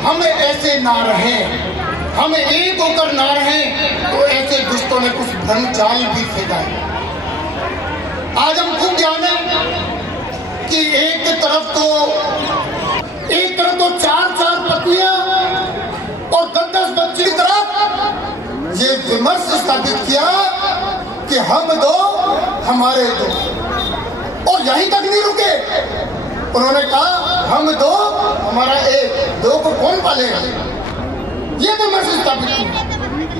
हम ऐसे ना रहे, हम एक होकर ना रहे, तो ऐसे दुष्टों ने कुछ भ्रम जाल भी फेंका है। आज हम खूब जाने कि एक तरफ तो 4 पत्नियां और 10 बच्चे की तरफ ये विमर्श स्थापित किया कि हम 2 हमारे 2, और यहीं तक नहीं रुके। उन्होंने कहा हम 2 हमारा 1, 2 को कौन पालेगा, ये विमर्श स्थापित किया।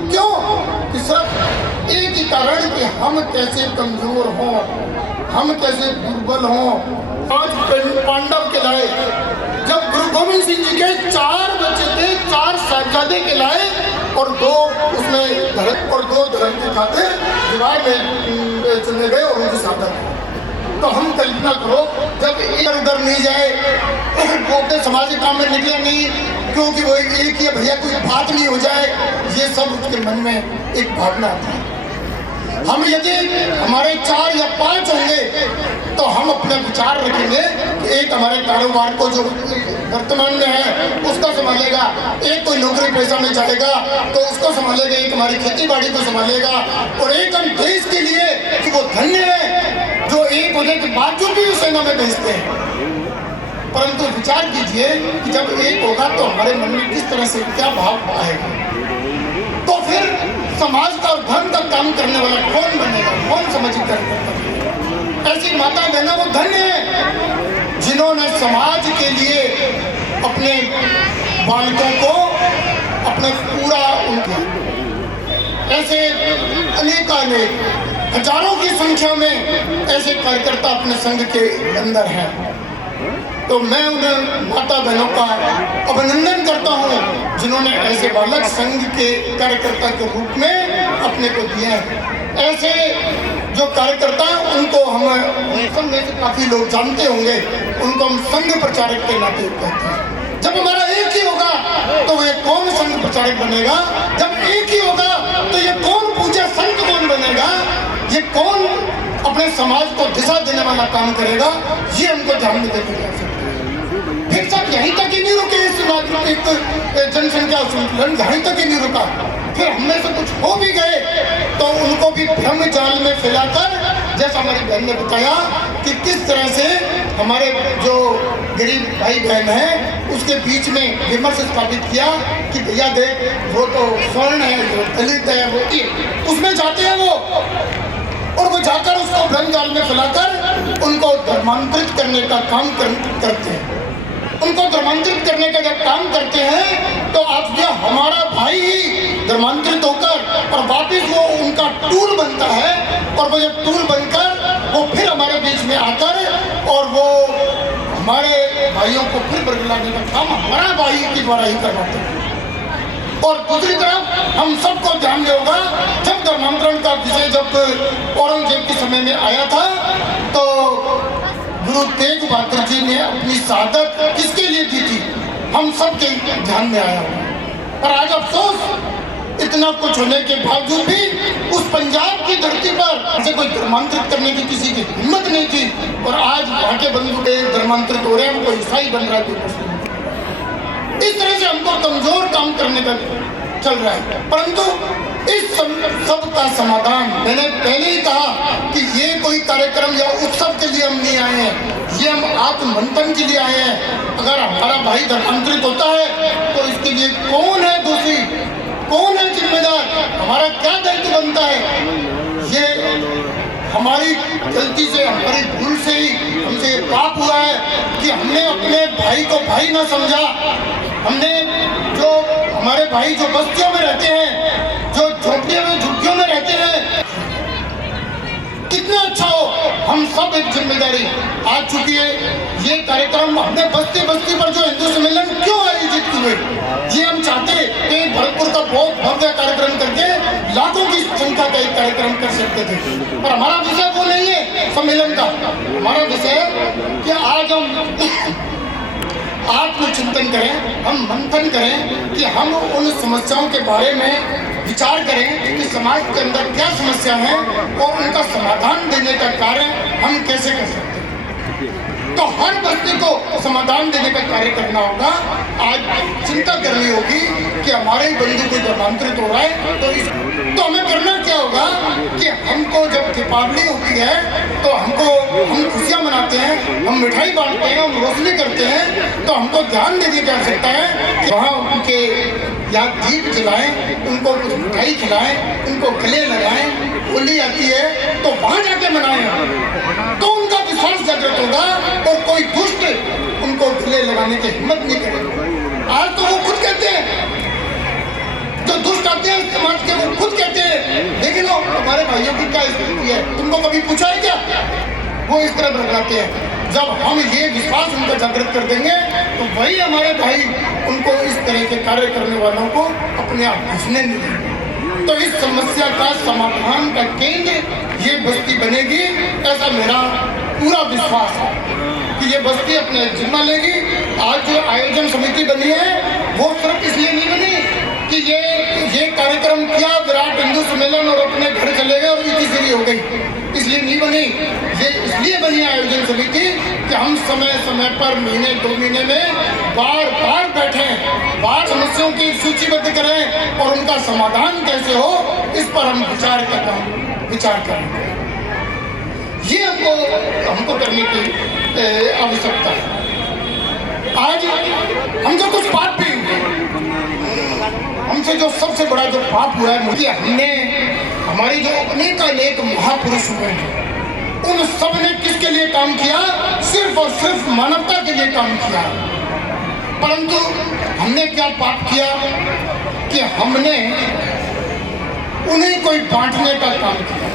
क्यों? कि सिर्फ एक ही कारण कि हम कैसे कमजोर हों, हम कैसे दुर्बल हों। आज पांडव के लाए, जब गुरु गोविंद सिंह जी के 4 बच्चे थे, 4 साहबजादे के लाए, और 2 उसमें धर्म और 2 धर्म के खातिर दीवार में चले गए और उनकी साधन। तो हम कल्पना करो, जब इधर उधर नहीं जाए, वो अपने सामाजिक काम में निकले नहीं, क्योंकि वो एक ही भैया कोई बात नहीं हो जाए, ये सब उसके मन में एक भावना आती है। हम यदि हमारे 4 या 5 होंगे तो हम अपने विचार रखेंगे कि एक हमारे कारोबार को जो वर्तमान में है उसका संभालेगा, एक कोई नौकरी पेशा में जाएगा तो उसको संभालेगा, एक हमारी खेती बाड़ी को संभालेगा, और एक हम देश के लिए कि वो धन्य है जो एक होने के बावजूद भी उस सेना में भेजते हैं। परंतु विचार कीजिए कि जब एक होगा तो हमारे मन में किस तरह से क्या भाव आएगा, तो फिर समाज का और धर्म का काम करने वाला कौन बनेगा, कौन समझिए करेगा। ऐसी माता बहना वो धन्य है जिन्होंने समाज के लिए अपने बालकों को अपने पूरा उनका, ऐसे अनेकानेक हजारों की संख्या में ऐसे कार्यकर्ता अपने संघ के अंदर हैं। तो मैं उन माता बहनों का अभिनंदन करता हूं जिन्होंने ऐसे बालक संघ के कार्यकर्ता के रूप में अपने को दिए हैं। ऐसे जो कार्यकर्ता उनको हम सब में से काफी लोग जानते होंगे, उनको हम संघ प्रचारक के नाते कहते हैं। जब हमारा एक ही होगा तो वह कौन संघ प्रचारक बनेगा, जब एक ही होगा तो ये कौन पूजा संत कौन बनेगा, ये कौन अपने समाज को दिशा देने वाला काम करेगा, ये हमको ध्यान में देकर कर सकते हैं। फिर सब यहीं तक ही नहीं रुके, इस जनसंख्या संतुलन यहीं तक ही नहीं रुका, फिर हमें से कुछ हो भी गए तो उनको भी भ्रम जाल में फैलाकर, जैसा हमारी बहन ने बताया कि किस तरह से हमारे जो गरीब भाई बहन हैं उसके बीच में विमर्श स्थापित किया कि भैया देख वो तो स्वर्ण है, वो दलित है, वो उसमें जाते हैं वो, और वो जाकर उसको भ्रम जाल में फैलाकर उनको धर्मांतरित करने का काम करते हैं। उनको धर्मांतरित करने का जब काम करते हैं तो आप ये हमारा भाई ही धर्मांतरित होकर और वापिस वो उनका टूल बनता है, और वो जब टूल बनकर वो फिर हमारे बीच में आकर और वो हमारे भाइयों को फिर बरगलाने का काम हमारा भाई के द्वारा ही करवाते हैं। और दूसरी तरफ हम सबको ध्यान में होगा, जब धर्मांतरण का विषय जब औरंगजेब के समय में आया था तो गुरु तेग बहादुर जी ने अपनी शहादत किसके लिए दी थी, हम सबके ध्यान में आया होगा। पर आज अफसोस इतना कुछ होने के बावजूद भी उस पंजाब की धरती पर से कोई धर्मांतरित करने की किसी की हिम्मत नहीं थी, और आज वहाँ के बंधु धर्मांतरित हो रहे हैं, कोई ईसाई बन रहा है, कोई मुस्लिम। इस तरह से हमको कमजोर काम करने का चल रहा है। परंतु इस सब का समाधान मैंने पहले ही कहा कि ये कोई कार्यक्रम या उत्सव के लिए हम नहीं आए हैं, ये हम आत्ममंथन के लिए आए हैं। अगर हमारा भाई धर्मांतरित होता है तो इसके लिए कौन है दोषी, कौन है जिम्मेदार, हमारा क्या दायित्व बनता है। ये हमारी गलती से, हमारी भूल से ही हमसे पाप हुआ है कि हमने अपने भाई को भाई ना समझा। हमने जो हमारे भाई जो बस्तियों में रहते हैं, जो झोपड़ियों में झुग्गियों में रहते हैं, कितना अच्छा हो, हम सब एक जिम्मेदारी आ चुकी है। ये कार्यक्रम हमने बस्ती बस्ती पर जो हिंदू सम्मेलन क्यों आयोजित किए, ये हम चाहते कि भरतपुर का बहुत भव्य कार्यक्रम करके लाखों की संख्या का एक कार्यक्रम कर सकते थे, पर हमारा विषय वो नहीं है सम्मेलन का। हमारा विषय कि आज हम आत्मचिंतन करें, हम मंथन करें कि हम उन समस्याओं के बारे में विचार करें कि समाज के अंदर क्या समस्या है और उनका समाधान देने का कार्य हम कैसे कर सकते हैं। तो हर बस्ती को समाधान देने का कार्य करना होगा। आज चिंता करनी होगी कि हमारे बंधु कोई धर्मांतरित हो रहा है तो हमें करना क्या होगा कि हमको जब दीपावली होती है तो हम खुशियाँ मनाते हैं, हम मिठाई बांटते हैं, हम रोशनी करते हैं, तो हमको ध्यान देने की आवश्यकता है कि वहाँ उनके याद दीप जलाएं, उनको कुछ मिठाई खिलाएं, उनको गले लगाएं। होली आती है तो वहाँ जाके मनाएं, तो उनका विश्वास जागृत होगा और कोई दुष्ट उनको गले लगाने की हिम्मत नहीं करेगा। आज तो वो खुद कहते हैं, जो दुष्ट आते हैं समाज के, वो खुद कहते हैं लेकिन वो हमारे भाइयों की क्या स्थिति है, तुमको कभी पूछा है क्या? वो इस तरह बदलाते हैं। जब हम ये विश्वास उनको जागृत कर देंगे तो वही हमारे भाई उनको इस तरह के कार्य करने वालों को अपने आप घुसने नहीं देंगे। तो इस समस्या का समाधान का केंद्र ये बस्ती बनेगी, ऐसा मेरा पूरा विश्वास है कि ये बस्ती अपने जिम्मा लेगी। आज जो आयोजन समिति बनी है वो सिर्फ इसलिए नहीं बनी कि ये कार्यक्रम किया, विराट हिंदू सम्मेलन और अपने घर चले गए और इसी से हो गई। इसलिए नहीं बनी, ये इसलिए बनी आयोजन समिति कि हम समय समय पर महीने 2 महीने में बार बार बैठें, बार समस्याओं की सूचीबद्ध करें और उनका समाधान कैसे हो इस पर हम विचार करें। ये हमको करने की आवश्यकता है। आज हमसे कुछ पाप भी हुए, हमसे जो सबसे बड़ा जो पाप हुआ है मुझे हमने हमारे जो अनेक महापुरुष हुए हैं उन सब ने किसके लिए काम किया? सिर्फ और सिर्फ मानवता के लिए काम किया। परंतु हमने क्या पाप किया कि हमने उन्हें कोई बांटने का काम किया।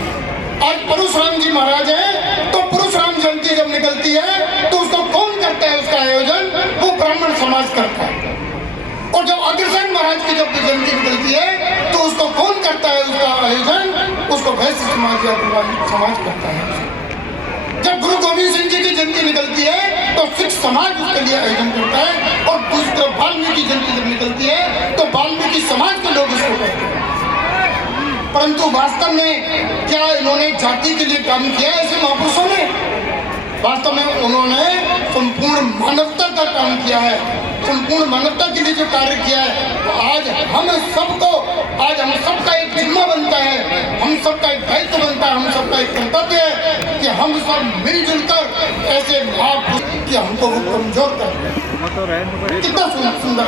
आज परशुराम जी महाराज हैं तो परशुराम जयंती जब निकलती है तो उसको कौन करता है? उसका आयोजन वो ब्राह्मण समाज करता है। और जब अग्रसेन महाराज की जब जयंती निकलती है तो उसको कौन करता है? उसका आयोजन उसको वैश्य समाज या समाज करता है। जब गुरु गोविंद सिंह जी की जयंती निकलती है तो सिख समाज उसके लिए आयोजन करता है। और दूसरा वाल्मीकि जयंती जब निकलती है तो वाल्मीकि समाज के लोग इसको करते हैं। परंतु वास्तव में क्या इन्होंने जाति के लिए काम किया है ऐसे महापुरुषों ने? वास्तव में उन्होंने संपूर्ण मानवता का काम किया है, संपूर्ण मानवता के लिए जो कार्य किया है। तो आज हम सबका एक जिम्मा बनता है, हम सबका एक दायित्व बनता है, हम सबका एक कर्तव्य है कि हम सब मिलजुल कर ऐसे महापुरुष कि हमको वो कमजोर कर। कितना सुंदर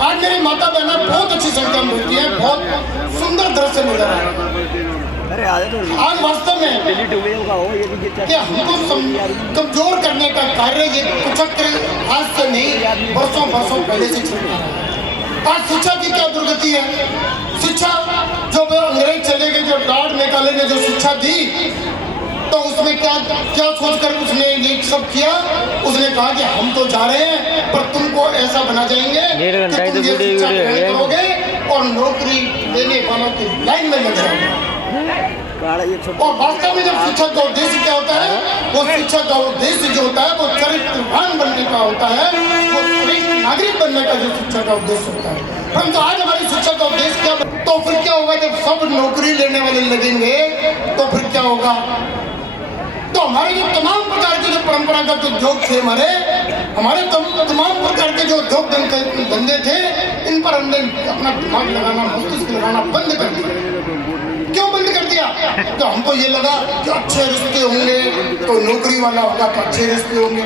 आज मेरी माता बहना बहुत अच्छी संख्या में होती है, बहुत सुंदर दृश्य नजर आ रहा है। आज वास्तव में कि हमको कमजोर करने का कार्य ये कुचक्र आज से नहीं वर्षों पहले से चल रहा है। आज शिक्षा की क्या दुर्गति है? शिक्षा जो अंग्रेज चले गए, जो लॉर्ड मेकाले ने जो शिक्षा दी तो उसमें क्या सोचकर उसने ये सब किया? उसने कहा कि हम तो जा रहे हैं पर तुमको ऐसा बना जाएंगे कि तुम ये शिक्षा ग्रहण करोगे और नौकरी देने वालों की लाइन में लग जाओगे। और वास्तव में जब शिक्षा का उद्देश्य क्या होता है? वो शिक्षा का उद्देश्य जो होता है वो चरित्रवान बनने का होता है, वो श्रेष्ठ नागरिक बनने का जो शिक्षा का उद्देश्य होता है। परंतु आज हमारी शिक्षा का उद्देश्य क्या? तो फिर क्या होगा? जब सब नौकरी लेने वाले लगेंगे तो फिर क्या होगा? तो हमारे जो तमाम प्रकार के जो परंपरागत उद्योग थे, हमारे तमाम प्रकार के जो उद्योग धंधे थे, इन पर हमने अपना दिमाग लगाना, मस्तिष्क लगाना बंद कर दिया। क्यों बंद कर दिया? तो हमको ये लगा कि अच्छे रिश्ते होंगे तो नौकरी वाला होगा तो अच्छे रिश्ते होंगे।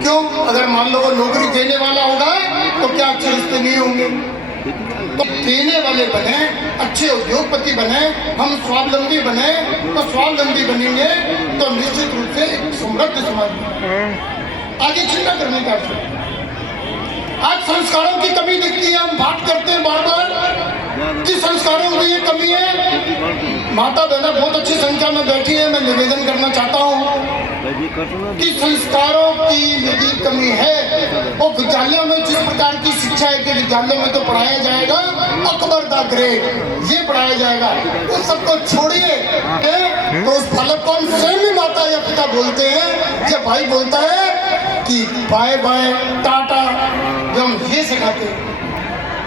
क्यों? अगर मान लो वो नौकरी देने वाला होगा तो क्या अच्छे रिश्ते नहीं होंगे? तो देने वाले बने, अच्छे उद्योगपति बने, हम स्वावलंबी बने, तो स्वावलंबी बनेंगे तो निश्चित रूप से एक समृद्ध समाज आगे चिंता करने का। आज संस्कारों की कमी दिखती है, हम बात करते हैं बार बार कि संस्कारों में ये कमी है। माता बहना बहुत अच्छी संख्या में बैठी है, मैं निवेदन करना चाहता हूँ कि संस्कारों की यदि कमी है वो विद्यालयों में जिस प्रकार की शिक्षा है कि विद्यालयों में तो पढ़ाया जाएगा अकबर द ग्रेट, ये पढ़ाया जाएगा, उस सबको छोड़िए। तो उस बालक को हम स्वयं ही माता या पिता बोलते हैं, जब भाई बोलता है कि बाय बाय टाटा, जब हम ये सिखाते हैं,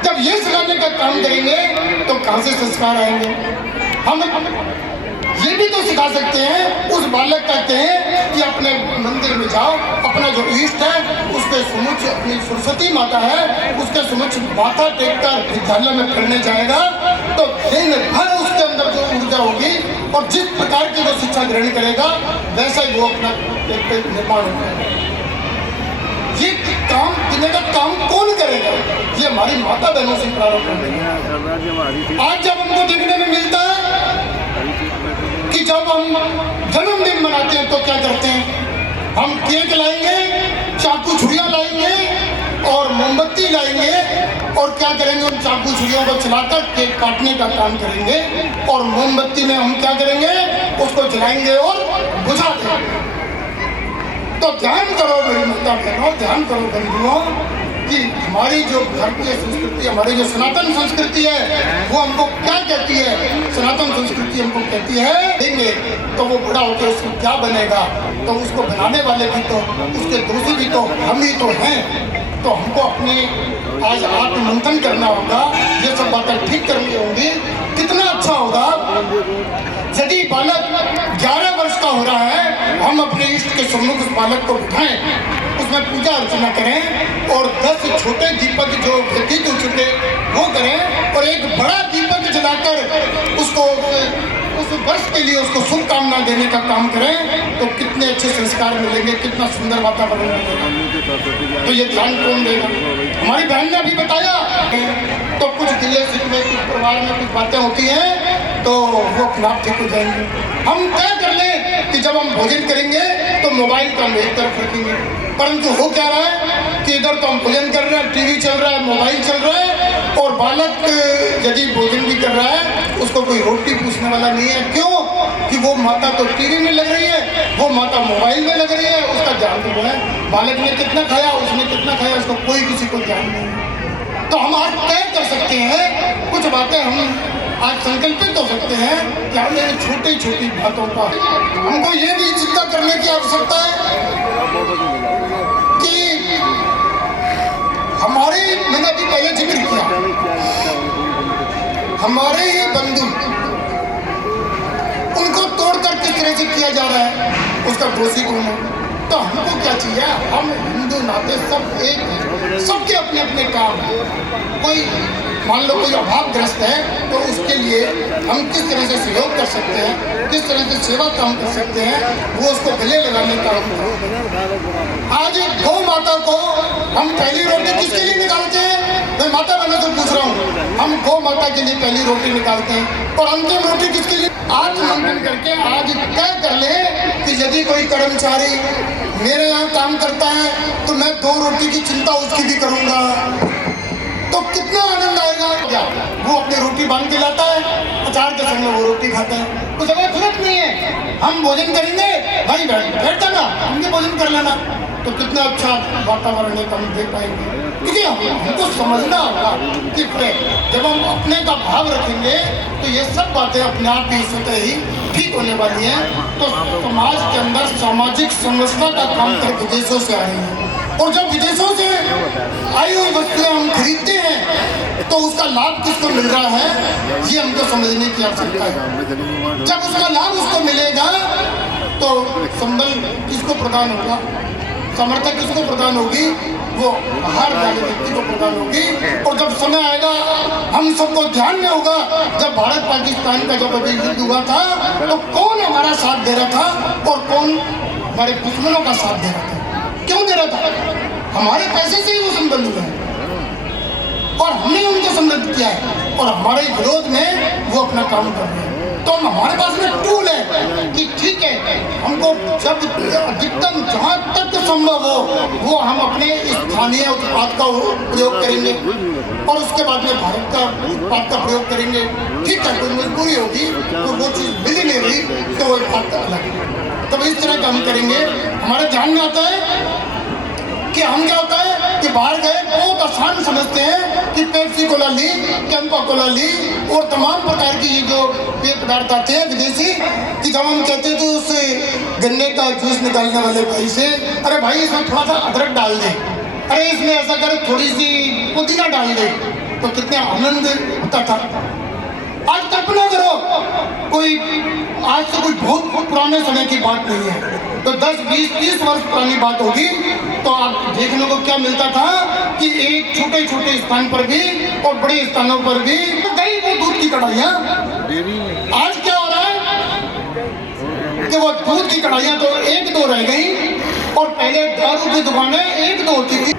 जब ये सिखाने का काम करेंगे तो कहाँ से संस्कार आएंगे? हम ये भी तो सिखा सकते हैं। उस बालक कहते हैं कि अपने मंदिर में जाओ, अपना जो इष्ट है उसके समुच, अपनी सरस्वती माता है उसके समुच माथा टेक कर विद्यालय में पढ़ने जाएगा तो दिन भर उसके अंदर जो ऊर्जा होगी और जिस प्रकार की जो शिक्षा ग्रहण करेगा वैसा ही वो अपना निर्माण होगा। ये काम देने का काम कौन करेगा? ये हमारी माता बहनों से प्रारंभ करेंगे। आज जब हमको देखने में मिलता है कि जब हम जन्मदिन मनाते हैं तो क्या करते हैं? हम केक लाएंगे, चाकू छुरियां लाएंगे और मोमबत्ती लाएंगे और क्या करेंगे? उन चाकू छुरियों को चलाकर केक काटने का काम करेंगे और मोमबत्ती में हम क्या करेंगे? उसको जलाएंगे और बुझा देंगे। तो ध्यान करो मेरी माता बहनों, ध्यान करो बंधुओं कि हमारी जो भारतीय संस्कृति, हमारी जो सनातन संस्कृति है वो हमको क्या कहती है? सनातन संस्कृति हमको कहती है देंगे तो वो बड़ा होकर उसको क्या बनेगा? तो उसको बनाने वाले भी तो, उसके दोषी भी तो हम ही तो हैं। तो हमको अपने आज आत्ममंथन करना होगा, ये सब बातें ठीक करनी होंगी कितना अच्छा होगा यदि बालक 11 वर्ष का हो रहा है, हम अपने इष्ट के सम्मुख उस बालक को बिठाएं, उसमें पूजा अर्चना करें और 10 छोटे दीपक जो व्यतीत हो चुके वो करें और एक बड़ा दीपक जलाकर उसको उस वर्ष के लिए उसको शुभकामना देने का काम करें, तो कितने अच्छे संस्कार मिलेंगे, कितना सुंदर वातावरण मिलेगा। तो ये ध्यान कौन देगा? हमारी बहन ने अभी बताया। तो कुछ गिले शिकवे, कुछ परिवार में कुछ बातें होती हैं तो वो खिलाफ ठीक हो जाएंगे। हम तय कर लें कि जब हम भोजन करेंगे तो मोबाइल को हम एक तरफ रखेंगे, परंतु हो क्या रहा है कि इधर तो हम भोजन कर रहे हैं, टीवी चल रहा है, मोबाइल चल रहा है, और बालक यदि भोजन भी कर रहा है उसको कोई रोटी पूछने वाला नहीं है। क्यों? कि वो माता तो टीवी में लग रही है, वो माता मोबाइल में लग रही है, उसका ध्यान तो है बालक ने कितना खाया, उसने कितना खाया, उसको कोई किसी को ध्यान नहीं है। तो हम आज तय कर सकते हैं, कुछ बातें हम आज संकल्पित हो सकते हैं कि हमने छोटी छोटी बातों का हमको ये भी चिंता करने की आवश्यकता है कि हमारे, मैंने अभी पहले जिक्र किया, हमारे ही बंधु उनको तोड़कर किस तरह से किया जा रहा है, उसका दोषी कौन है? तो हमको क्या चाहिए? हम हिंदू नाते सब एक, सबके अपने अपने काम हैं। कोई मान लो कोई अभावग्रस्त है तो उसके लिए हम किस तरह से सहयोग कर सकते हैं, किस तरह से सेवा काम कर सकते हैं, वो उसको गले लगाने का हम करें। आज गौ माता को हम पहली रोटी किसके लिए निकालते हैं? मैं माता बहनों से पूछ रहा हूँ। हम गौ माता के लिए पहली रोटी निकालते हैं और अंतिम रोटी किसके लिए? आज मंथन करके आज तय कर ले कि यदि कोई कर्मचारी मेरे यहाँ काम करता है तो मैं 2 रोटी की चिंता उसकी भी करूँगा, तो कितना आनंद आएगा। क्या वो अपनी रोटी बांध के लाता है, अचार के संग में वो रोटी खाता है, कुछ जरूरत नहीं है। हम भोजन करेंगे, भाई बैठ जाना, हम भी भोजन कर लेना, तो कितना अच्छा वातावरण है हम देख पाएंगे। क्योंकि हमको समझना होगा कि जब हम अपने का भाव रखेंगे तो ये सब बातें अपने आप ही स्वतः ही ठीक होने वाली हैं। तो समाज के अंदर सामाजिक संरचना का काम कर विदेशों से आ रही है, और जब विदेशों से आई हुई वस्तुएं हम खरीदते हैं तो उसका लाभ किसको मिल रहा है, ये हमको समझने की आवश्यकता है। जब उसका लाभ उसको मिलेगा तो संबल किसको प्रदान होगा, समर्थक किसको प्रदान होगी? वो हर वाले व्यक्ति को प्रदान होगी। और जब समय आएगा हम सबको ध्यान में होगा, जब भारत पाकिस्तान का जब अभी युद्ध हुआ था तो कौन हमारा साथ दे रहा था और कौन हमारे दुश्मनों का साथ दे रहा था? क्यों दे रहा था? हमारे पैसे से ही वो संबंध हुए हैं और हमने उनको समृद्ध किया है और हमारे विरोध में वो अपना काम कर रहे हैं। तो हमारे पास में टूल है कि ठीक है, हमको जब अधिकतम जहाँ तक संभव हो वो हम अपने स्थानीय उत्पाद का प्रयोग करेंगे और उसके बाद में भारत का उत्पाद का प्रयोग करेंगे। ठीक है, कोई मजबूरी होगी तो वो चीज़ मिल नहीं रही तो वो बात अलग है। तब इस तरह का हम करेंगे। हमारे ध्यान में आता है कि हम क्या होता है कि बाहर गए बहुत आसान समझते हैं कि पेप्सी कोला ली, कैंपा कोला ली और तमाम प्रकार की ये जो पेय पदार्थ आते हैं विदेशी, कि जब हम कहते हैं तो उस गन्ने का जूस निकालने वाले भाई से, अरे भाई इसमें थोड़ा सा अदरक डाल दे, अरे इसमें ऐसा कर थोड़ी सी पुदीना डाल दे, तो कितने आनंद होता था। आज कल्पना करो, कोई आज से कोई बहुत पुराने समय की बात नहीं है, तो 10, 20, 30 वर्ष पुरानी बात होगी, तो आप देखने को क्या मिलता था कि एक छोटे छोटे स्थान पर भी और बड़े स्थानों पर भी गई वो दूध की कढ़ाइयाँ। आज क्या हो रहा है कि वो दूध की कढ़ाइयाँ तो 1-2 रह गई और पहले दारू की दुकानें 1-2 होती थी।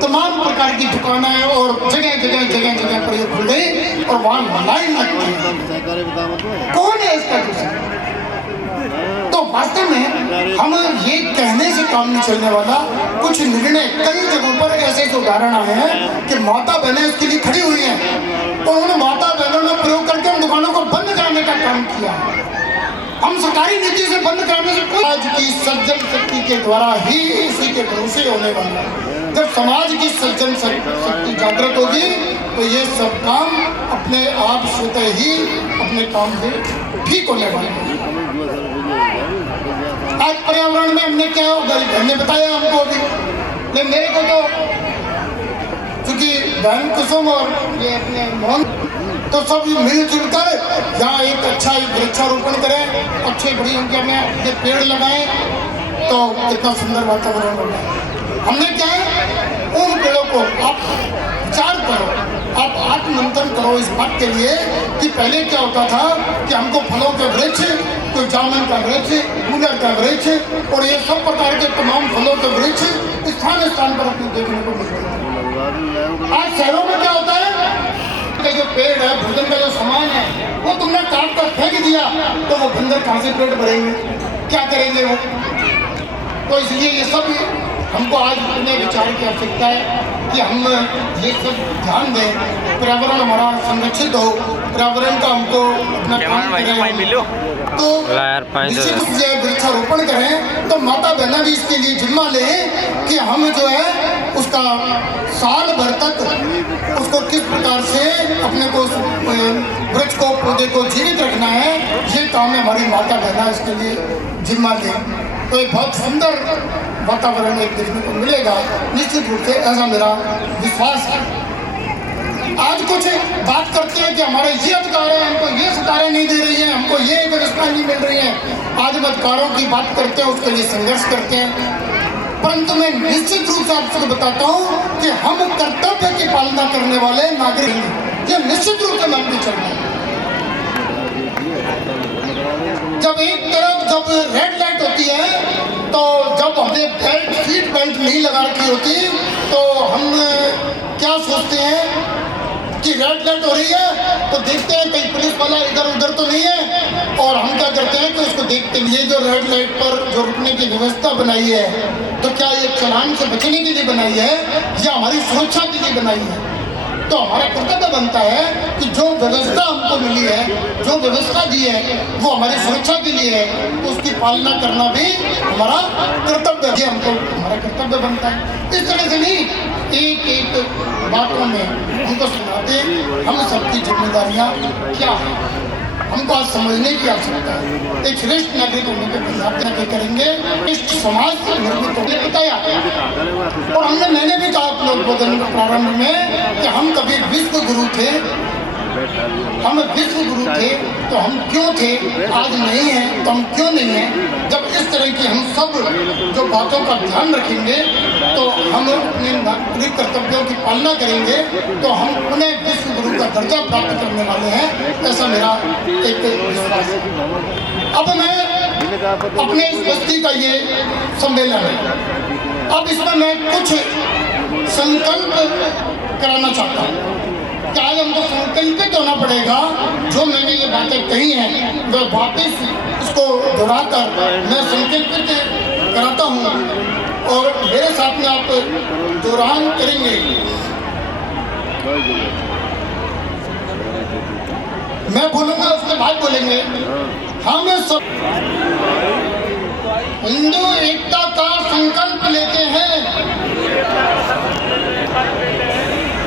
तमाम प्रकार की दुकानें और जगह पर ये खुल गई और वहाँ लाइन लगती है। कौन है इसका दूसरा? तो वास्तव में हम ये कहने से काम नहीं चलने वाला। कुछ निर्णय कई जगहों पर ऐसे उदाहरण आए हैं कि माता बहनें इसके लिए खड़ी हुई हैं और उन्होंने माता बहनों ने प्रयोग करके उन दुकानों को बंद कराने का काम किया। हम सरकारी नीति से बंद कराने से कोई, आज की सज्जन शक्ति के द्वारा ही इसी के भरोसे होने वाला है। जब समाज की सज्जन शक्ति जागृत होगी तो ये सब काम अपने आप स्वतः ही अपने काम से ठीक होने वाले हैं। आज पर्यावरण में हमने क्या हमने बताया हमको अभी, लेकिन मेरे को तो चूंकि बहन कुसुम और ये अपने मोहन तो सब मिलजुल कर यहाँ एक अच्छा वृक्षारोपण करें, अच्छे बड़ी संख्या में ये पेड़ लगाएं, तो कितना सुंदर वातावरण होगा। हमने क्या है, उन पेड़ों को आप विचार करो, आप आत्ममंथन करो इस बात के लिए कि पहले क्या होता था कि हमको फलों के वृक्ष, कोई जामुन का वृक्ष, गुलर का वृक्ष और ये सब प्रकार के तमाम फलों के वृक्ष स्थान स्थान पर अपने देखने को मिलते हैं। आज शहरों में क्या होता है कि जो पेड़ है, भोजन का जो सामान है, वो तुमने काट कर फेंक दिया, तो वो बंदर कहाँ से पेट भरेंगे, क्या करेंगे वो। तो इसलिए ये सब हमको आज अपने विचार की आवश्यकता है कि हम ये सब ध्यान दें, पर्यावरण हमारा संरक्षित हो, पर्यावरण का हमको अपना काम करें। तो वृक्षारोपण करें तो माता बहना भी इसके लिए जिम्मा लें कि हम जो है उसका साल भर तक उसको किस प्रकार से अपने को वृक्ष को, पौधे को जीवित रखना है, ये काम है हमारी माता बहना इसके लिए जिम्मा लें। तो एक बहुत सुंदर वातावरण एक देखने को मिलेगा, निश्चित रूप से ऐसा मेरा विश्वास है। आज कुछ बात करते हैं कि हमारे ये अधिकार है, हमको ये सरकारें नहीं दे रही हैं, हमको ये व्यवस्था नहीं मिल रही है। आज हम अधिकारों की बात करते हैं, उसके लिए संघर्ष करते हैं, परंतु मैं निश्चित रूप से आपको बताता हूँ कि हम कर्तव्य की पालना करने वाले नागरिक हैं, ये निश्चित रूप से मानते चल रहे हैं। जब एक तरफ जब रेड लाइट होती है, तो जब हमने सीट बेल्ट नहीं लगा रखी होती, तो हम क्या सोचते हैं कि रेड लाइट हो रही है, तो देखते हैं कहीं पुलिस वाला इधर उधर तो नहीं है, और हम क्या करते हैं कि उसको देखते हैं। ये जो रेड लाइट पर जो रुकने की व्यवस्था बनाई है, तो क्या ये चालान से बचने के लिए बनाई है या हमारी सुरक्षा के लिए बनाई है? तो हमारा कर्तव्य बनता है कि जो व्यवस्था हमको मिली है, जो व्यवस्था दी है, वो हमारी सुरक्षा के लिए है, तो उसकी पालना करना भी हमारा कर्तव्य है, हमको हमारा कर्तव्य बनता है। इस तरह से नहीं एक एक बातों में हमको सुनाते हम सबकी जिम्मेदारियाँ क्या हैं, हमको आज समझने की आवश्यकता है। एक श्रेष्ठ नागरिक होने के नाते क्या करेंगे, श्रेष्ठ समाज निर्मित होने बताया। और मैंने भी कहा अपने उद्बोधन के प्रारंभ में कि हम कभी विश्व गुरु थे, हम विश्व गुरु थे, तो हम क्यों थे, आज नहीं है तो हम क्यों नहीं हैं। जब इस तरह की हम सब जो बातों का ध्यान रखेंगे, तो हम अपने नागरिक कर्तव्यों की पालना करेंगे, तो हम उन्हें विश्व गुरु का दर्जा प्राप्त करने वाले हैं, ऐसा मेरा एक विश्वास है। अब मैं अपने इस बस्ती का ये सम्मेलन है, अब इसमें मैं कुछ संकल्प कराना चाहता हूँ। क्या आज हमको संकल्पित होना पड़ेगा, जो मैंने ये बातें कही हैं वह वापस इसको दोहराकर मैं संकल्पित कराता हूँ, और मेरे साथ में आप दोहरान करेंगे। मैं बोलूँगा, उसके बाद बोलेंगे। हम सब हिंदू एकता का संकल्प लेते हैं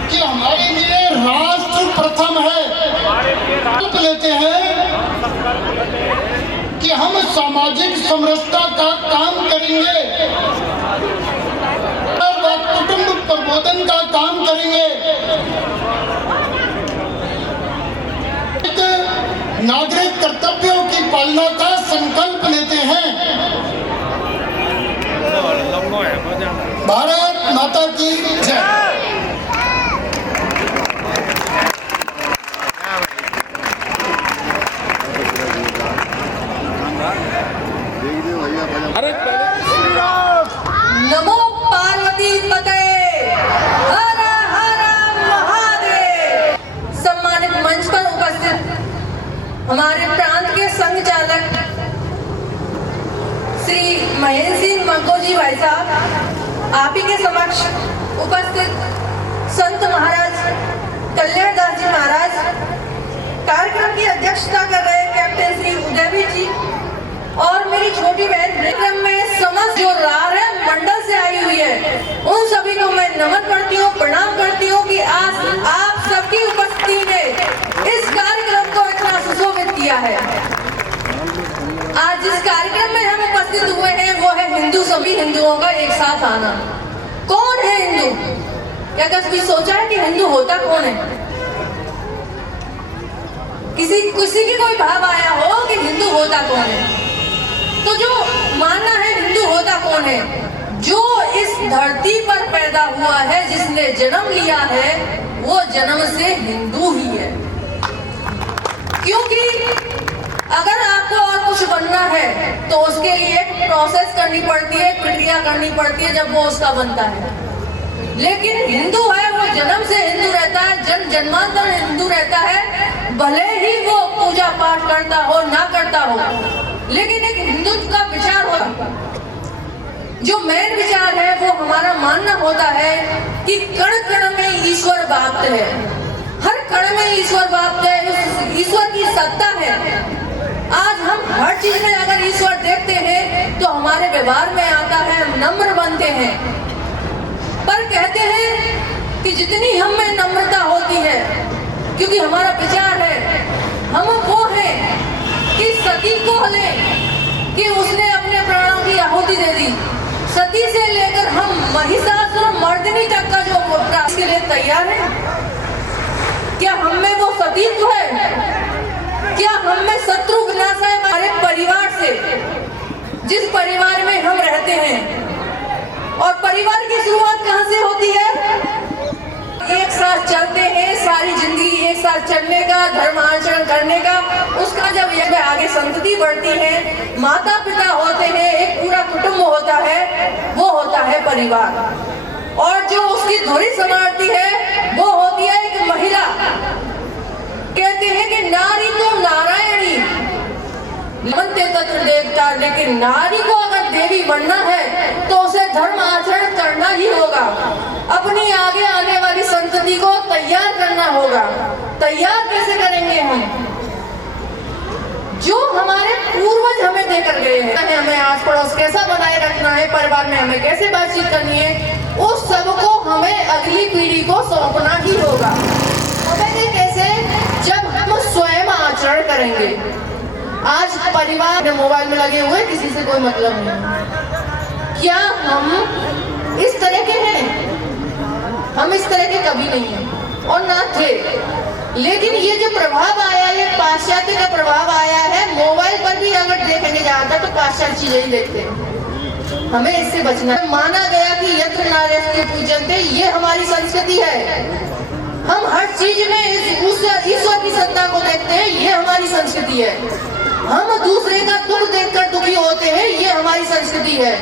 कि हमारे लिए राष्ट्र प्रथम है। संकल्प लेते हैं कि हम सामाजिक समरसता का काम करेंगे और कुटुंब प्रबोधन का काम करेंगे। नागरिक कर्तव्यों की पालना का संकल्प लेते हैं। भारत माता की जय। नमो पार्वती पते, हर हर महादेव। सम्मानित मंच पर उपस्थित हमारे प्रांत के संघ चालक श्री महेंद्र सिंह मंगोजी भाई साहब, आप ही के समक्ष उपस्थित संत महाराज कल्याण दास जी महाराज, कार्यक्रम की अध्यक्षता कर रहे कैप्टन श्री उदयवीर जी, और मेरी छोटी बहन कार्यक्रम में समस्त जो रार है मंडल से आई हुई है, उन सभी को मैं नमन करती हूँ, प्रणाम करती हूँ कि आज आप सबकी उपस्थिति ने इस कार्यक्रम को इतना सुशोभित किया है। आज जिस कार्यक्रम में हम उपस्थित हुए हैं वो है हिंदू, सभी हिंदुओं का एक साथ आना। कौन है हिंदू? क्या कभी सोचा है कि हिंदू होता कौन है? किसी की कोई भाव आया हो कि हिंदू होता कौन है, तो जो मानना है हिंदू होता कौन है, जो इस धरती पर पैदा हुआ है, जिसने जन्म लिया है, वो जन्म से हिंदू ही है। क्योंकि अगर आपको और कुछ बनना है तो उसके लिए एक प्रोसेस करनी पड़ती है, प्रक्रिया करनी पड़ती है, जब वो उसका बनता है। लेकिन हिंदू है वो जन्म से हिंदू रहता है, जन्मांतर हिंदू रहता है, भले ही वो पूजा पाठ करता हो ना करता हो, लेकिन एक हिंदुत्व का विचार होता, जो मेन विचार है वो हमारा मानना होता है कि कण कण में ईश्वर व्याप्त है, हर कण में ईश्वर व्याप्त है, उस ईश्वर की सत्ता है। आज हम हर चीज में अगर ईश्वर देखते हैं तो हमारे व्यवहार में आता है, हम नम्र बनते हैं। पर कहते हैं कि जितनी हम में नम्रता होती है, क्योंकि हमारा विचार है, हम वो हैं कि सती को लें कि उसने अपने प्राणों की आहुति दे दी, सती से लेकर हम महिषासुर मर्दिनी तक का जो प्राप्त के लिए तैयार है। क्या हम में वो सतीत्व है? क्या हम में शत्रु विनाश है? हमारे परिवार से, जिस परिवार में हम रहते हैं, और परिवार की शुरुआत कहाँ से होती है? एक साथ चलते हैं, सारी जिंदगी एक साथ चलने का, धर्म आचरण करने का, उसका जब ये आगे संतति बढ़ती है, माता पिता होते हैं, एक पूरा कुटुंब होता है, वो होता है परिवार। और जो उसकी धुरी संभालती है वो होती है एक महिला। कहते हैं कि नारी तो नारायणी मनते तत्र देवता, लेकिन नारी को अगर देवी बनना है तो उसे धर्म आचरण करना ही होगा, अपनी आगे आने वाली संतति को तैयार करना होगा। तैयार कैसे करेंगे हम? जो हमारे पूर्वज हमें देकर गए हैं, हमें आस पड़ोस कैसा बनाए रखना है, परिवार में हमें कैसे बातचीत करनी है, उस सब को हमें अगली पीढ़ी को सौंपना ही होगा। हमें कैसे? जब हम स्वयं आचरण करेंगे। आज परिवार मोबाइल में लगे हुए, किसी से कोई मतलब नहीं। क्या हम इस तरह के हैं? हम इस तरह के कभी नहीं हैं और ना थे। लेकिन ये जो प्रभाव आया, ये पाश्चात्य का प्रभाव आया है। मोबाइल पर भी अगर देखेंगे ज्यादा तो पाश्चात्य चीजें ही देखते हैं। हमें इससे बचना है। माना गया कि यत्र नार्यस्ते पूज्यन्ते, ये हमारी संस्कृति है। हम हर चीज में ईश्वर की सत्ता को देखते हैं, ये हमारी संस्कृति है। हम दूसरे का दुख देखकर दुखी होते हैं, ये हमारी संस्कृति है।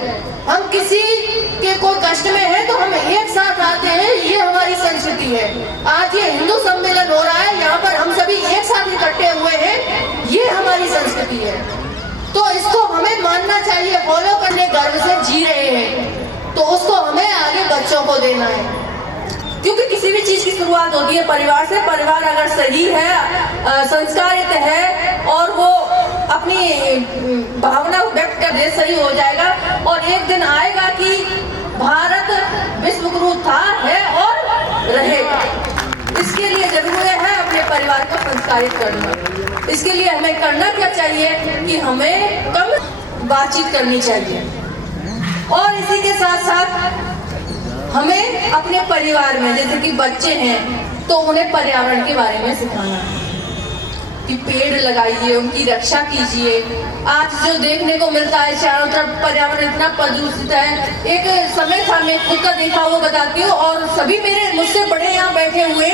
हम किसी के कोई कष्ट में है तो हम एक साथ आते हैं, ये हमारी संस्कृति है। आज ये हिंदू सम्मेलन हो रहा है, यहाँ पर हम सभी एक साथ इकट्ठे हुए हैं, ये हमारी संस्कृति है। तो इसको हमें मानना चाहिए, फॉलो करने, गर्व से जी रहे हैं तो उसको हमें आगे बच्चों को देना है। क्योंकि किसी भी चीज की शुरुआत होती है परिवार से। परिवार अगर सही है, संस्कारित है और वो अपनी भावना व्यक्त करने सही हो जाएगा, और एक दिन आएगा कि भारत विश्व गुरु था, है और रहेगा। इसके लिए जरूरी है अपने परिवार को संस्कारित करना। इसके लिए हमें करना क्या चाहिए कि हमें कम बातचीत करनी चाहिए, और इसी के साथ साथ हमें अपने परिवार में, जैसे कि बच्चे हैं तो उन्हें पर्यावरण के बारे में सिखाना कि पेड़ लगाइए, उनकी रक्षा कीजिए। आज जो देखने को मिलता है चारों तरफ पर्यावरण इतना प्रदूषित है। एक समय था, मैं खुद का देखा वो बताती हूँ, और सभी मेरे मुझसे बड़े यहाँ बैठे हुए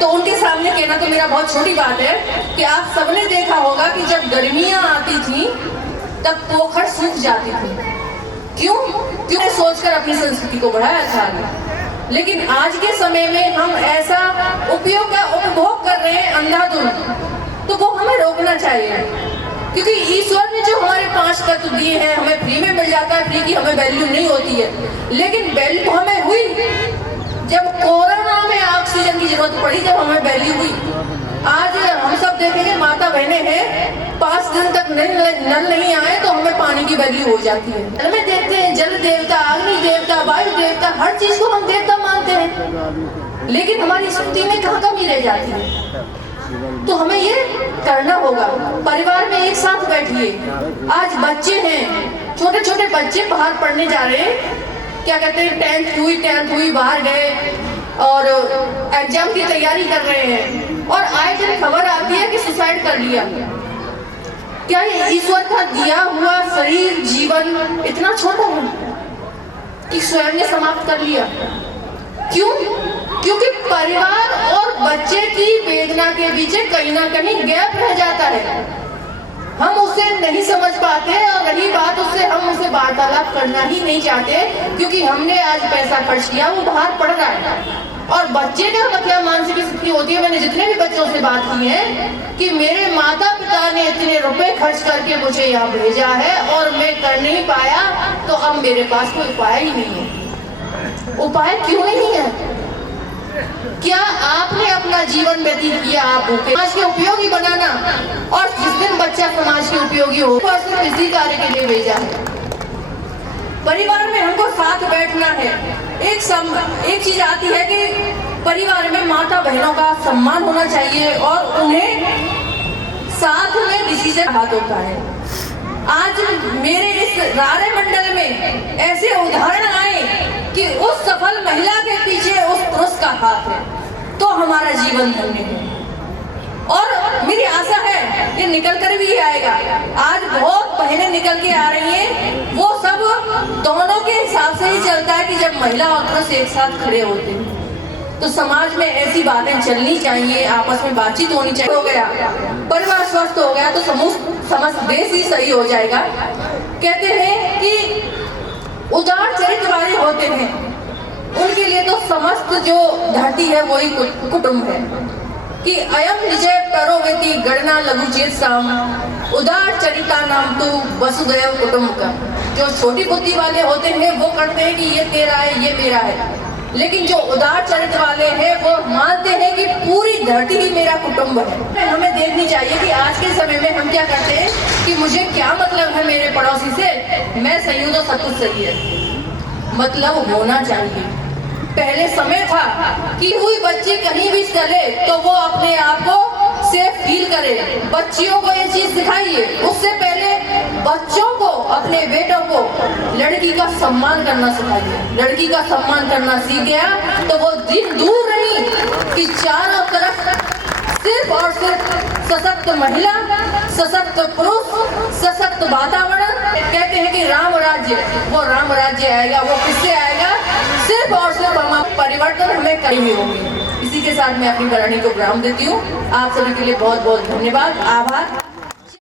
तो उनके सामने कहना तो मेरा बहुत छोटी बात है कि आप सबने देखा होगा कि जब गर्मियाँ आती थी तब पोखर सूख जाती थी। क्यों? क्यों? सोचकर अपनी संस्कृति को बढ़ाया था। लेकिन आज के समय में हम ऐसा उपभोग कर रहे हैं अंधाधुंध, तो वो हमें रोकना चाहिए। क्योंकि ईश्वर ने जो हमारे 5 तत्व दिए हैं, हमें फ्री में मिल जाता है, फ्री की हमें वैल्यू नहीं होती है। लेकिन वैल्यू हमें हुई जब कोरोना में ऑक्सीजन की जरूरत पड़ी, जब हमें वैल्यू हुई। आज हम सब देखेंगे, माता बहनें हैं, 5 दिन तक नल नहीं आए तो हमें पानी की वैल्यू हो जाती है। जल में देखते हैं जल देवता, अग्नि देवता, वायु देवता, हर चीज को हम देवता मानते हैं, लेकिन हमारी स्मृति में कहाँ कमी रह जाती है। तो हमें ये करना होगा। परिवार में एक साथ बैठिए। आज बच्चे हैं, छोटे छोटे बच्चे बाहर पढ़ने जा रहे हैं, क्या कहते हैं 10th हुई बाहर गए, और एग्जाम की तैयारी कर रहे हैं और आए दिन खबर आती है कि सुसाइड कर लिया। क्या ये ईश्वर का दिया हुआ शरीर जीवन इतना छोटा है कि स्वयं ने समाप्त कर लिया? क्यों? क्योंकि परिवार और बच्चे की वेदना के बीच कहीं ना कहीं गैप रह जाता है। हम उसे नहीं समझ पाते और रही बात उससे, हम उसे वार्तालाप करना ही नहीं चाहते क्योंकि हमने आज पैसा खर्च किया, वो बाहर पड़ रहा है। और बच्चे का क्या मानसिक स्थिति होती है, मैंने जितने भी बच्चों से बात की है कि मेरे माता पिता ने इतने रुपए खर्च करके मुझे यहाँ भेजा है और मैं कर नहीं पाया, तो अब मेरे पास कोई उपाय ही नहीं है। उपाय क्यों नहीं है? क्या आपने अपना जीवन व्यतीत किया आप समाज के उपयोगी बनाना, और जिस दिन बच्चा समाज के उपयोगी हो तो सिर्फ इसी कार्य के लिए भेजा है। परिवार में हमको साथ बैठना है। एक चीज आती है कि परिवार में माता बहनों का सम्मान होना चाहिए और उन्हें साथ में डिसीजन हाथ होता है। आज मेरे इस रारे मंडल में ऐसे उदाहरण आए कि उस सफल महिला के पीछे उस पुरुष का हाथ है, तो हमारा जीवन धन्य है। और मेरी आशा है ये निकल कर भी आएगा। आज बहुत बहनें निकल के आ रही हैं, वो सब दोनों के हिसाब से ही चलता है कि जब महिला और पुरुष एक साथ खड़े होते हैं तो समाज में ऐसी बातें चलनी चाहिए, आपस में बातचीत होनी चाहिए। हो गया परिवार स्वस्थ हो गया तो समस्त देश ही सही हो जाएगा। कहते हैं कि उदार चरित्र वाले होते हैं, उनके लिए तो समस्त जो धरती है वही कुटुंब है। कि अयम विजय प्ररोवेति गणना लघु चेत साम उदार चरिता नाम तो वसुदैव कुटुंब का। जो छोटी बुद्धि वाले होते हैं वो करते हैं कि ये तेरा है ये मेरा है, लेकिन जो उदार चरित्र वाले हैं वो मानते हैं कि पूरी धरती ही मेरा कुटुंब है। हमें देखनी चाहिए कि आज के समय में हम क्या करते हैं कि मुझे क्या मतलब है मेरे पड़ोसी से, मैं सही हूँ तो सब कुछ सही है। मतलब होना चाहिए। पहले समय था कि हुई बच्ची कहीं भी चले तो वो अपने आप को सेफ फील करे। बच्चियों को ये चीज सिखाइए। उससे पहले बच्चों को, अपने बेटों को लड़की का सम्मान करना सिखाइए। लड़की का सम्मान करना सीख गया तो वो दिन दूर नहीं कि चारों तरफ सिर्फ और सिर्फ सशक्त महिला, सशक्त पुरुष, सशक्त वातावरण। कहते हैं कि राम राज्य, वो राम राज्य आएगा। वो किससे आएगा? सिर्फ और सिर्फ हम परिवर्तन हमें करनी होगी। इसी के साथ मैं अपनी वाणी को विराम देती हूँ। आप सभी के लिए बहुत बहुत धन्यवाद, आभार।